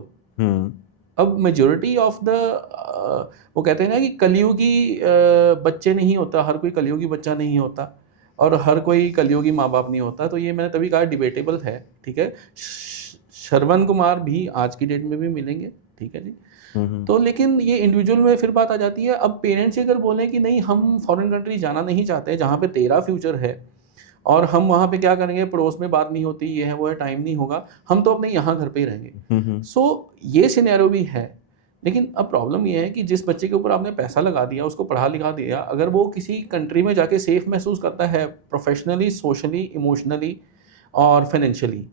अब मेजोरिटी ऑफ द वो कहते हैं ना कि कलियुगी बच्चे नहीं होता, हर कोई कलियुगी बच्चा नहीं होता, और हर कोई कलियुगी माँ बाप नहीं होता। तो ये मैंने तभी कहा डिबेटेबल है, ठीक है। श्रवण कुमार भी आज की डेट में भी मिलेंगे, ठीक है जी। तो लेकिन ये इंडिविजुअल में फिर बात आ जाती है। अब पेरेंट्स अगर बोलें कि नहीं हम फॉरेन कंट्री जाना नहीं चाहते जहाँ पे तेरा फ्यूचर है और हम वहाँ पे क्या करेंगे, पड़ोस में बात नहीं होती, ये है वो है, टाइम नहीं होगा, हम तो अपने यहाँ घर पे ही रहेंगे। सो ये सिनेरियो भी है। लेकिन अब प्रॉब्लम ये है कि जिस बच्चे के ऊपर आपने पैसा लगा दिया, उसको पढ़ा लिखा दिया, अगर वो किसी कंट्री में जाके सेफ महसूस करता है प्रोफेशनली, सोशली, इमोशनली और फाइनेंशियली,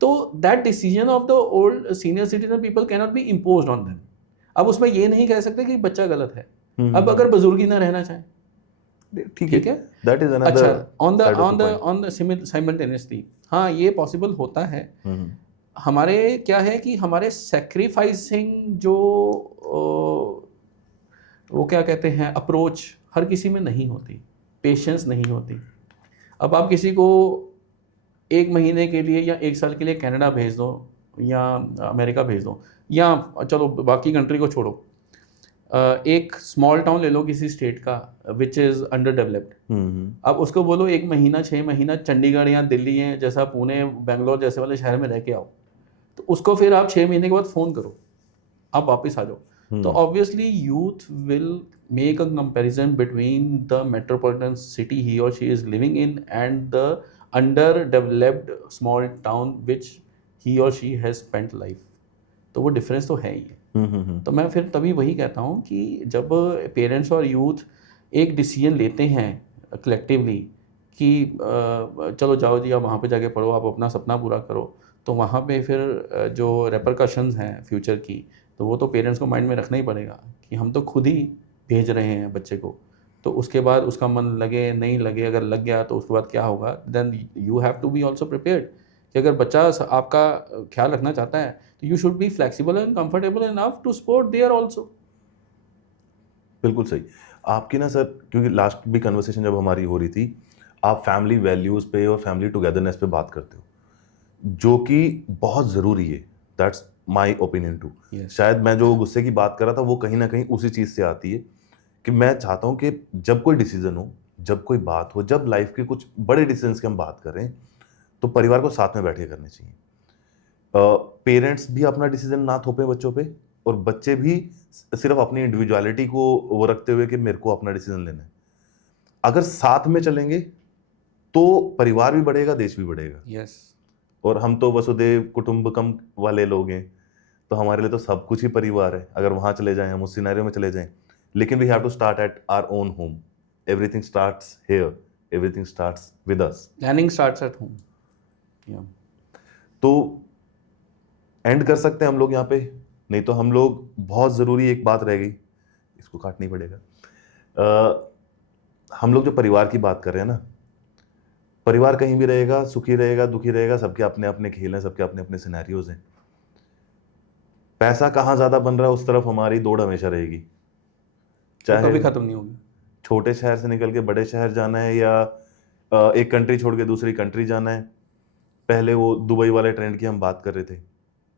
तो that decision of the old senior citizen people can not be imposed on them. अब उसमें ये नहीं कह सकते कि बच्चा गलत है। अब अगर बुजुर्ग ही ना रहना चाहे, ठीक है, दैट इज अच्छा, अनदर ऑन द साइमल्टेनियसली, हाँ ये पॉसिबल होता है। हमारे क्या है कि हमारे सेक्रीफाइसिंग जो वो क्या कहते हैं अप्रोच हर किसी में नहीं होती, पेशेंस नहीं होती। अब आप किसी को 1 महीने के लिए या 1 साल के लिए कनाडा भेज दो या अमेरिका भेज दो, या चलो बाकी कंट्री को छोड़ो, एक स्मॉल टाउन ले लो किसी स्टेट का विच इज़ अंडर डेवलप्ड, अब उसको बोलो 1 महीना 6 महीना चंडीगढ़ या दिल्ली है जैसा, पुणे बेंगलोर जैसे वाले शहर में रह के आओ, तो उसको फिर आप 6 महीने के बाद फ़ोन करो, आप वापस आ जाओ। तो obviously youth will make a comparison between the metropolitan city he or she is living in and the under developed small town which he or she has spent life. तो वो डिफरेंस तो है ही है। तो मैं फिर तभी वही कहता हूँ कि जब पेरेंट्स और यूथ एक डिसीजन लेते हैं कलेक्टिवली कि चलो जाओ जी आप वहाँ पे जाके पढ़ो, आप अपना सपना पूरा करो, तो वहाँ पे फिर जो रेपरकशंस हैं फ्यूचर की, तो वो तो पेरेंट्स को माइंड में रखना ही पड़ेगा कि हम तो खुद ही भेज रहे हैं बच्चे को, तो उसके बाद उसका मन लगे नहीं लगे, अगर लग गया तो उसके बाद क्या होगा, then you have to be also prepared कि अगर बच्चा आपका ख्याल रखना चाहता है तो you should be flexible and comfortable enough to support there also. बिल्कुल सही। आपकी ना सर, क्योंकि लास्ट भी कन्वर्सेशन जब हमारी हो रही थी, आप फैमिली वैल्यूज़ पे और फैमिली टुगेदरनेस पे बात करते हो, जो कि बहुत ज़रूरी है। That's my opinion too. शायद मैं जो गुस्से की बात कर रहा था वो कहीं ना कहीं उसी चीज़ से आती है कि मैं चाहता हूँ कि जब कोई डिसीजन हो, जब कोई बात हो, जब लाइफ के कुछ बड़े डिसीजन की हम बात करें, तो परिवार को साथ में बैठ के करने चाहिए। पेरेंट्स भी अपना डिसीजन ना थोपे बच्चों पे, और बच्चे भी सिर्फ अपनी इंडिविजुअलिटी को वो रखते हुए कि मेरे को अपना डिसीजन लेना है। अगर साथ में चलेंगे तो परिवार भी बढ़ेगा, देश भी बढ़ेगा। यस। और हम तो वसुदेव कुटुंबकम वाले लोग हैं, तो हमारे लिए तो सब कुछ ही परिवार है। अगर वहां चले जाएं, हम उस सिनेरियो में चले जाएं, लेकिन we have to start at our own home. Everything starts here, everything starts with us. Planning starts at home. तो एंड कर सकते हैं हम लोग यहाँ पे, नहीं तो हम लोग, बहुत ज़रूरी एक बात रह गई, इसको काटनी पड़ेगा। हम लोग जो परिवार की बात कर रहे हैं ना, परिवार कहीं भी रहेगा, सुखी रहेगा, दुखी रहेगा, सबके अपने अपने खेल हैं, सबके अपने अपने सिनेरियोज हैं। पैसा कहाँ ज़्यादा बन रहा है उस तरफ हमारी दौड़ हमेशा रहेगी, चाहे कभी खत्म नहीं होगी। छोटे शहर से निकल के बड़े शहर जाना है, या एक कंट्री छोड़ के दूसरी कंट्री जाना है। पहले वो दुबई वाले ट्रेंड की हम बात कर रहे थे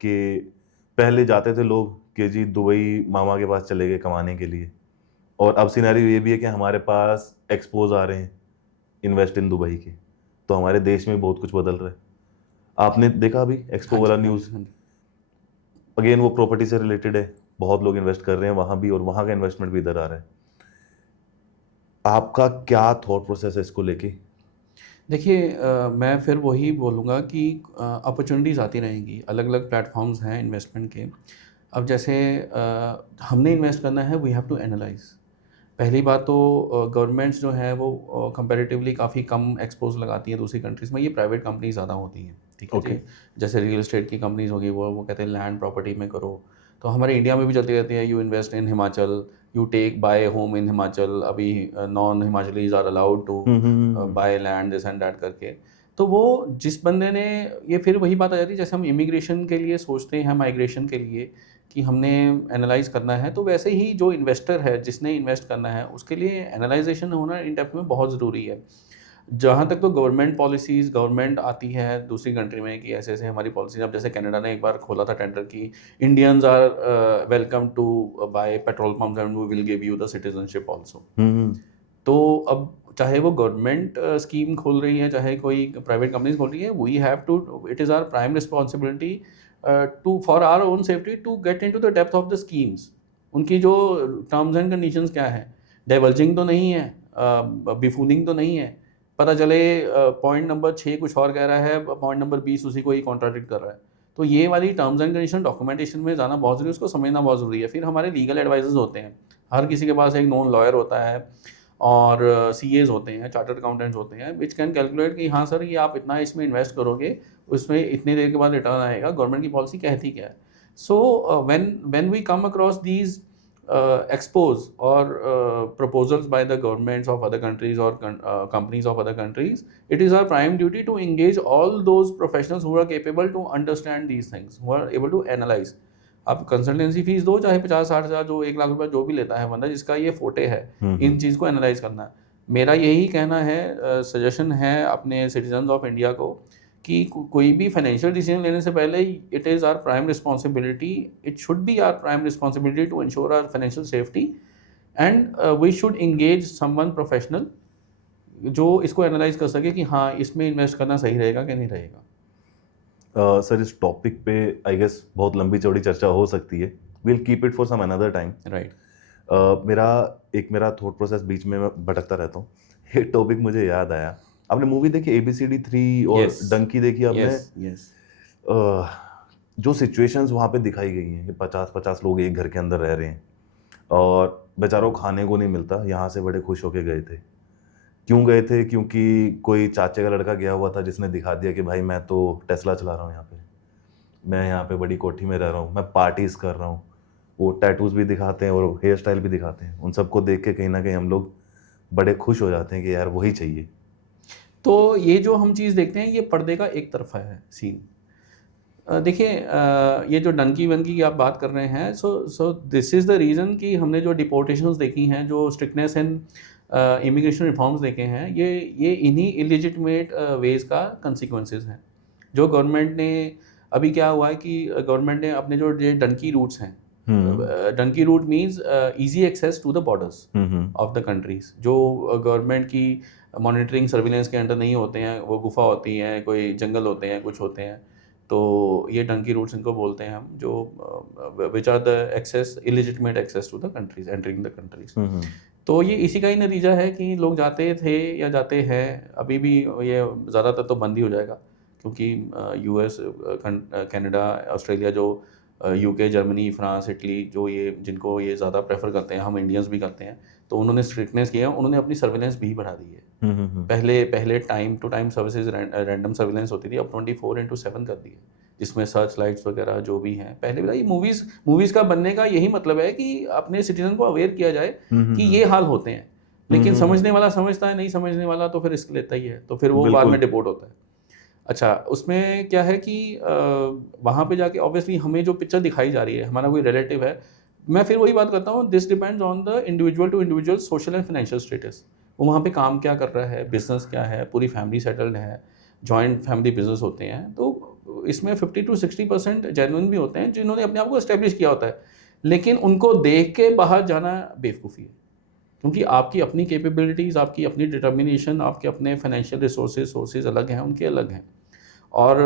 कि पहले जाते थे लोग कि जी दुबई मामा के पास चले गए कमाने के लिए, और अब सिनेरियो ये भी है कि हमारे पास एक्सपोज आ रहे हैं इन्वेस्ट इन दुबई के, तो हमारे देश में बहुत कुछ बदल रहा है। आपने देखा अभी एक्सपो वाला न्यूज़? अगेन वो प्रॉपर्टी से रिलेटेड है, बहुत लोग इन्वेस्ट कर रहे हैं वहाँ भी, और वहाँ का इन्वेस्टमेंट भी इधर आ रहा है। आपका क्या थॉट प्रोसेस है इसको लेके? देखिए, मैं फिर वही बोलूँगा कि अपॉर्चुनिटीज़ आती रहेंगी, अलग अलग प्लेटफॉर्म्स हैं इन्वेस्टमेंट के। अब जैसे हमने इन्वेस्ट करना है, वी हैव टू एनालाइज। पहली बात तो गवर्नमेंट्स जो है वो कंपैरेटिवली काफ़ी कम एक्सपोज लगाती हैं दूसरी कंट्रीज़ में, ये प्राइवेट कंपनी ज़्यादा होती हैं, ठीक है जी। जैसे रियल एस्टेट की कंपनीज होगी, वो कहते हैं लैंड प्रॉपर्टी में करो, तो हमारे इंडिया में भी चलती रहती है, you invest in Himachal, you take buy home in Himachal, अभी non Himachalis are allowed to buy land this and that करके। तो वो जिस बंदे ने, ये फिर वही बात आ जाती है जैसे हम इमिग्रेशन के लिए सोचते हैं, माइग्रेशन के लिए कि हमने एनालाइज करना है, तो वैसे ही जो इन्वेस्टर है जिसने इन्वेस्ट करना है उसके लिए एनालाइजेशन होना इन डेप्थ में बहुत ज़रूरी है। जहाँ तक तो गवर्नमेंट पॉलिसीज़, गवर्नमेंट आती है दूसरी कंट्री में कि ऐसे ऐसे हमारी पॉलिसीज, अब जैसे कनाडा ने एक बार खोला था टेंडर की Indians are welcome to buy petrol pumps and we will give you the citizenship also. तो अब चाहे वो गवर्नमेंट स्कीम खोल रही है, चाहे कोई प्राइवेट कंपनीज खोल रही है, we have to, it is our prime responsibility to for our own safety to get into the depth of the schemes. उनकी जो टर्म्स एंड कंडीशंस क्या है, डाइवर्जिंग तो नहीं है, बिफूनिंग तो नहीं है, पता चले पॉइंट नंबर 6 कुछ और कह रहा है, पॉइंट नंबर 20 उसी को ही कॉन्ट्राडिक्ट कर रहा है। तो ये वाली टर्म्स एंड कंडीशन डॉक्यूमेंटेशन में जाना बहुत ज़रूरी है, उसको समझना बहुत ज़रूरी है। फिर हमारे लीगल एडवाइजर्स होते हैं, हर किसी के पास एक नॉन लॉयर होता है, और सीएज होते हैं, चार्टर्ड अकाउंटेंट्स होते हैं, विच कैन कैलकुलेट कि हाँ सर ये आप इतना इसमें इन्वेस्ट करोगे, उसमें इतने देर के बाद रिटर्न आएगा, गवर्नमेंट की पॉलिसी कहती क्या है। So when we come across these expose or proposals by the governments of other countries or companies of other countries, it is our prime duty to engage all those professionals who are capable to understand these things, who are able to analyze. आप consultancy fees दो, चाहे 50-60 हज़ार, जो 1 लाख रुपए जो भी लेता है बंदा, जिसका ये फोटे है इन चीज़ को एनालाइज करना। मेरा यही कहना है, सजेशन है अपने सिटीजन्स ऑफ इंडिया को, कि कोई भी फाइनेंशियल डिसीजन लेने से पहले it is our prime responsibility, it should be our prime responsibility to ensure our financial safety, and we should engage someone professional जो इसको एनालाइज कर सके कि हाँ इसमें इन्वेस्ट करना सही रहेगा कि नहीं रहेगा। सर इस टॉपिक पे आई गेस बहुत लंबी चौड़ी चर्चा हो सकती है, will keep it for some another time. Right. मेरा थॉट प्रोसेस बीच में मैं भटकता रहता हूँ। एक टॉपिक मुझे याद आया, आपने मूवी देखी ABCD 3 और Yes. डंकी देखी आपने? yes. जो सिचुएशंस वहाँ पे दिखाई गई हैं कि 50-50 लोग एक घर के अंदर रह रहे हैं और बेचारों को खाने को नहीं मिलता, यहाँ से बड़े खुश होके गए थे। क्यों गए थे? क्योंकि कोई चाचे का लड़का गया हुआ था जिसने दिखा दिया कि भाई मैं तो टेस्ला चला रहा हूँ, यहाँ पे मैं यहाँ पे बड़ी कोठी में रह रहा हूँ, मैं पार्टीज कर रहा हूँ। वो टैटूज भी दिखाते हैं और हेयर स्टाइल भी दिखाते हैं। उन सबको देख के कहीं ना कहीं हम लोग बड़े खुश हो जाते हैं कि यार वही चाहिए। तो ये जो हम चीज़ देखते हैं, ये पर्दे का एक तरफा है सीन। देखिए, ये जो डंकी वनकी की आप बात कर रहे हैं, so this is the reason कि हमने जो डिपोर्टेशंस देखी हैं, जो स्ट्रिक्टनेस एंड इमिग्रेशन रिफॉर्म्स देखे हैं, ये इन्हीं इलिजिटमेट वेज का कंसिक्वेंसेस हैं। जो गवर्नमेंट ने अभी क्या हुआ है कि गवर्नमेंट ने अपने जो ये डंकी रूट्स हैं, donkey route means easy access to the borders of the countries, जो गवर्नमेंट की मॉनिटरिंग सर्विलेंस के अंडर नहीं होते हैं, वो गुफा होती हैं, कोई जंगल होते हैं, कुछ होते हैं। तो ये डंकी रूट्स इनको बोलते हैं हम, जो which are the access, illegitimate access to the countries, entering the countries. तो ये इसी का ही नतीजा है कि लोग जाते थे या जाते हैं, अभी भी ये ज़्यादातर तो बंद ही हो जाएगा, क्योंकि US, कनाडा, ऑस्ट्रेलिया, जो UK, जर्मनी, फ्रांस, इटली, जो ये जिनको ये ज़्यादा प्रेफर करते हैं, हम इंडियंस भी करते हैं, तो उन्होंने स्ट्रिक्टनेस किया, उन्होंने अपनी सर्विलेंस भी बढ़ा दी है। पहले time to time services, random surveillance होती थी, अब 24/7 कर दी है, जिसमें सर्च लाइट्स वगैरह जो भी हैं। पहले भी ये मूवीज़ का बनने का यही मतलब है कि अपने सिटीजन को अवेयर किया जाए कि ये हाल होते हैं, लेकिन समझने वाला समझता है, नहीं समझने वाला तो फिर रिस्क लेता ही है, तो फिर वो बाद में डिपोर्ट होता है। अच्छा, उसमें क्या है कि वहाँ पे जाके ऑब्वियसली हमें जो पिक्चर दिखाई जा रही है, हमारा कोई रिलेटिव है, मैं फिर वही बात करता हूँ, this depends on the individual to individual social and financial status. वो वहाँ पे काम क्या कर रहा है, बिजनेस क्या है, पूरी फैमिली सेटल्ड है, जॉइंट फैमिली बिजनेस होते हैं, तो इसमें 50 to 60% जेन्युइन भी होते हैं जिन्होंने अपने आप को एस्टेब्लिश किया होता है, लेकिन उनको देख के बाहर जाना बेवकूफ़ी है, क्योंकि आपकी अपनी कैपेबिलिटीज़, आपकी अपनी डिटर्मिनेशन, आपके अपने फाइनेंशियल सोर्सेज अलग हैं, उनके अलग हैं। और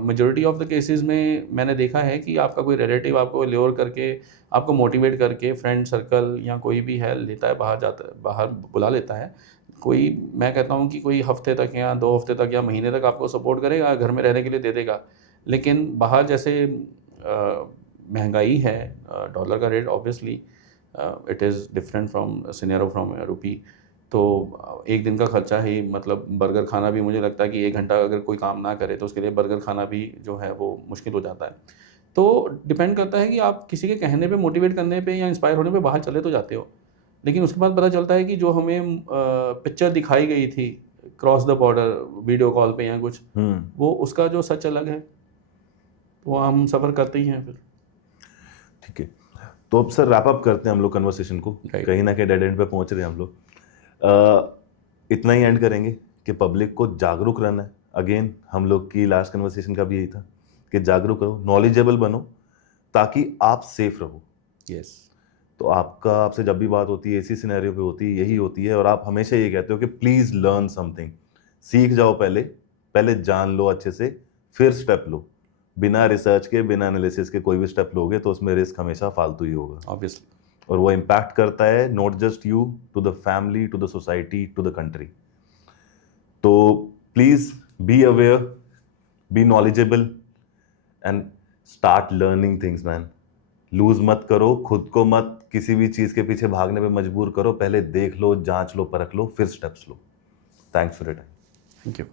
मेजॉरिटी ऑफ द केसेस में मैंने देखा है कि आपका कोई रिलेटिव आपको ल्योर करके, आपको मोटिवेट करके, फ्रेंड सर्कल या कोई भी है लेता है, बाहर बुला लेता है। कोई, मैं कहता हूँ कि कोई हफ्ते तक या 2 हफ्ते तक या महीने तक आपको सपोर्ट करेगा, घर में रहने के लिए दे देगा, लेकिन बाहर जैसे महंगाई है, डॉलर का rate obviously it is different from scenario from rupee, तो एक दिन का खर्चा ही, मतलब बर्गर खाना भी, मुझे लगता है कि 1 घंटा अगर कोई काम ना करे तो उसके लिए बर्गर खाना भी जो है वो मुश्किल हो जाता है। तो डिपेंड करता है कि आप किसी के कहने पे, मोटिवेट करने पे या इंस्पायर होने पे बाहर चले तो जाते हो, लेकिन उसके बाद पता चलता है कि जो हमें पिक्चर दिखाई गई थी cross the border video call पे या कुछ, वो उसका जो सच अलग है, वो हम सफ़र करते ही हैं फिर। ठीक है, तो अब सर रैप अप करते हैं हम लोग कन्वर्सेशन को, कहीं ना कहीं डेड एंड पे पहुंच रहे हैं हम लोग। इतना ही एंड करेंगे कि पब्लिक को जागरूक रहना है। अगेन हम लोग की लास्ट कन्वर्सेशन का भी यही था कि जागरूक रहो, नॉलेजेबल बनो, ताकि आप सेफ रहो। यस। तो आपसे जब भी बात होती है, इसी सिनेरियो पे होती है, यही होती है, और आप हमेशा ये कहते हो कि प्लीज़ लर्न समथिंग, सीख जाओ, पहले जान लो अच्छे से, फिर स्टेप लो। बिना रिसर्च के, बिना एनालिसिस के कोई भी स्टेप लोगे तो उसमें रिस्क हमेशा फालतू ही होगा, ऑब्वियसली। और वो इम्पैक्ट करता है not just you, to the family, to the society, to the country. तो please be aware, be knowledgeable and start learning things man. Lose मत करो खुद को, मत किसी भी चीज के पीछे भागने पे मजबूर करो, पहले देख लो, जांच लो, परख लो, फिर steps low. Thanks for it. Thank you.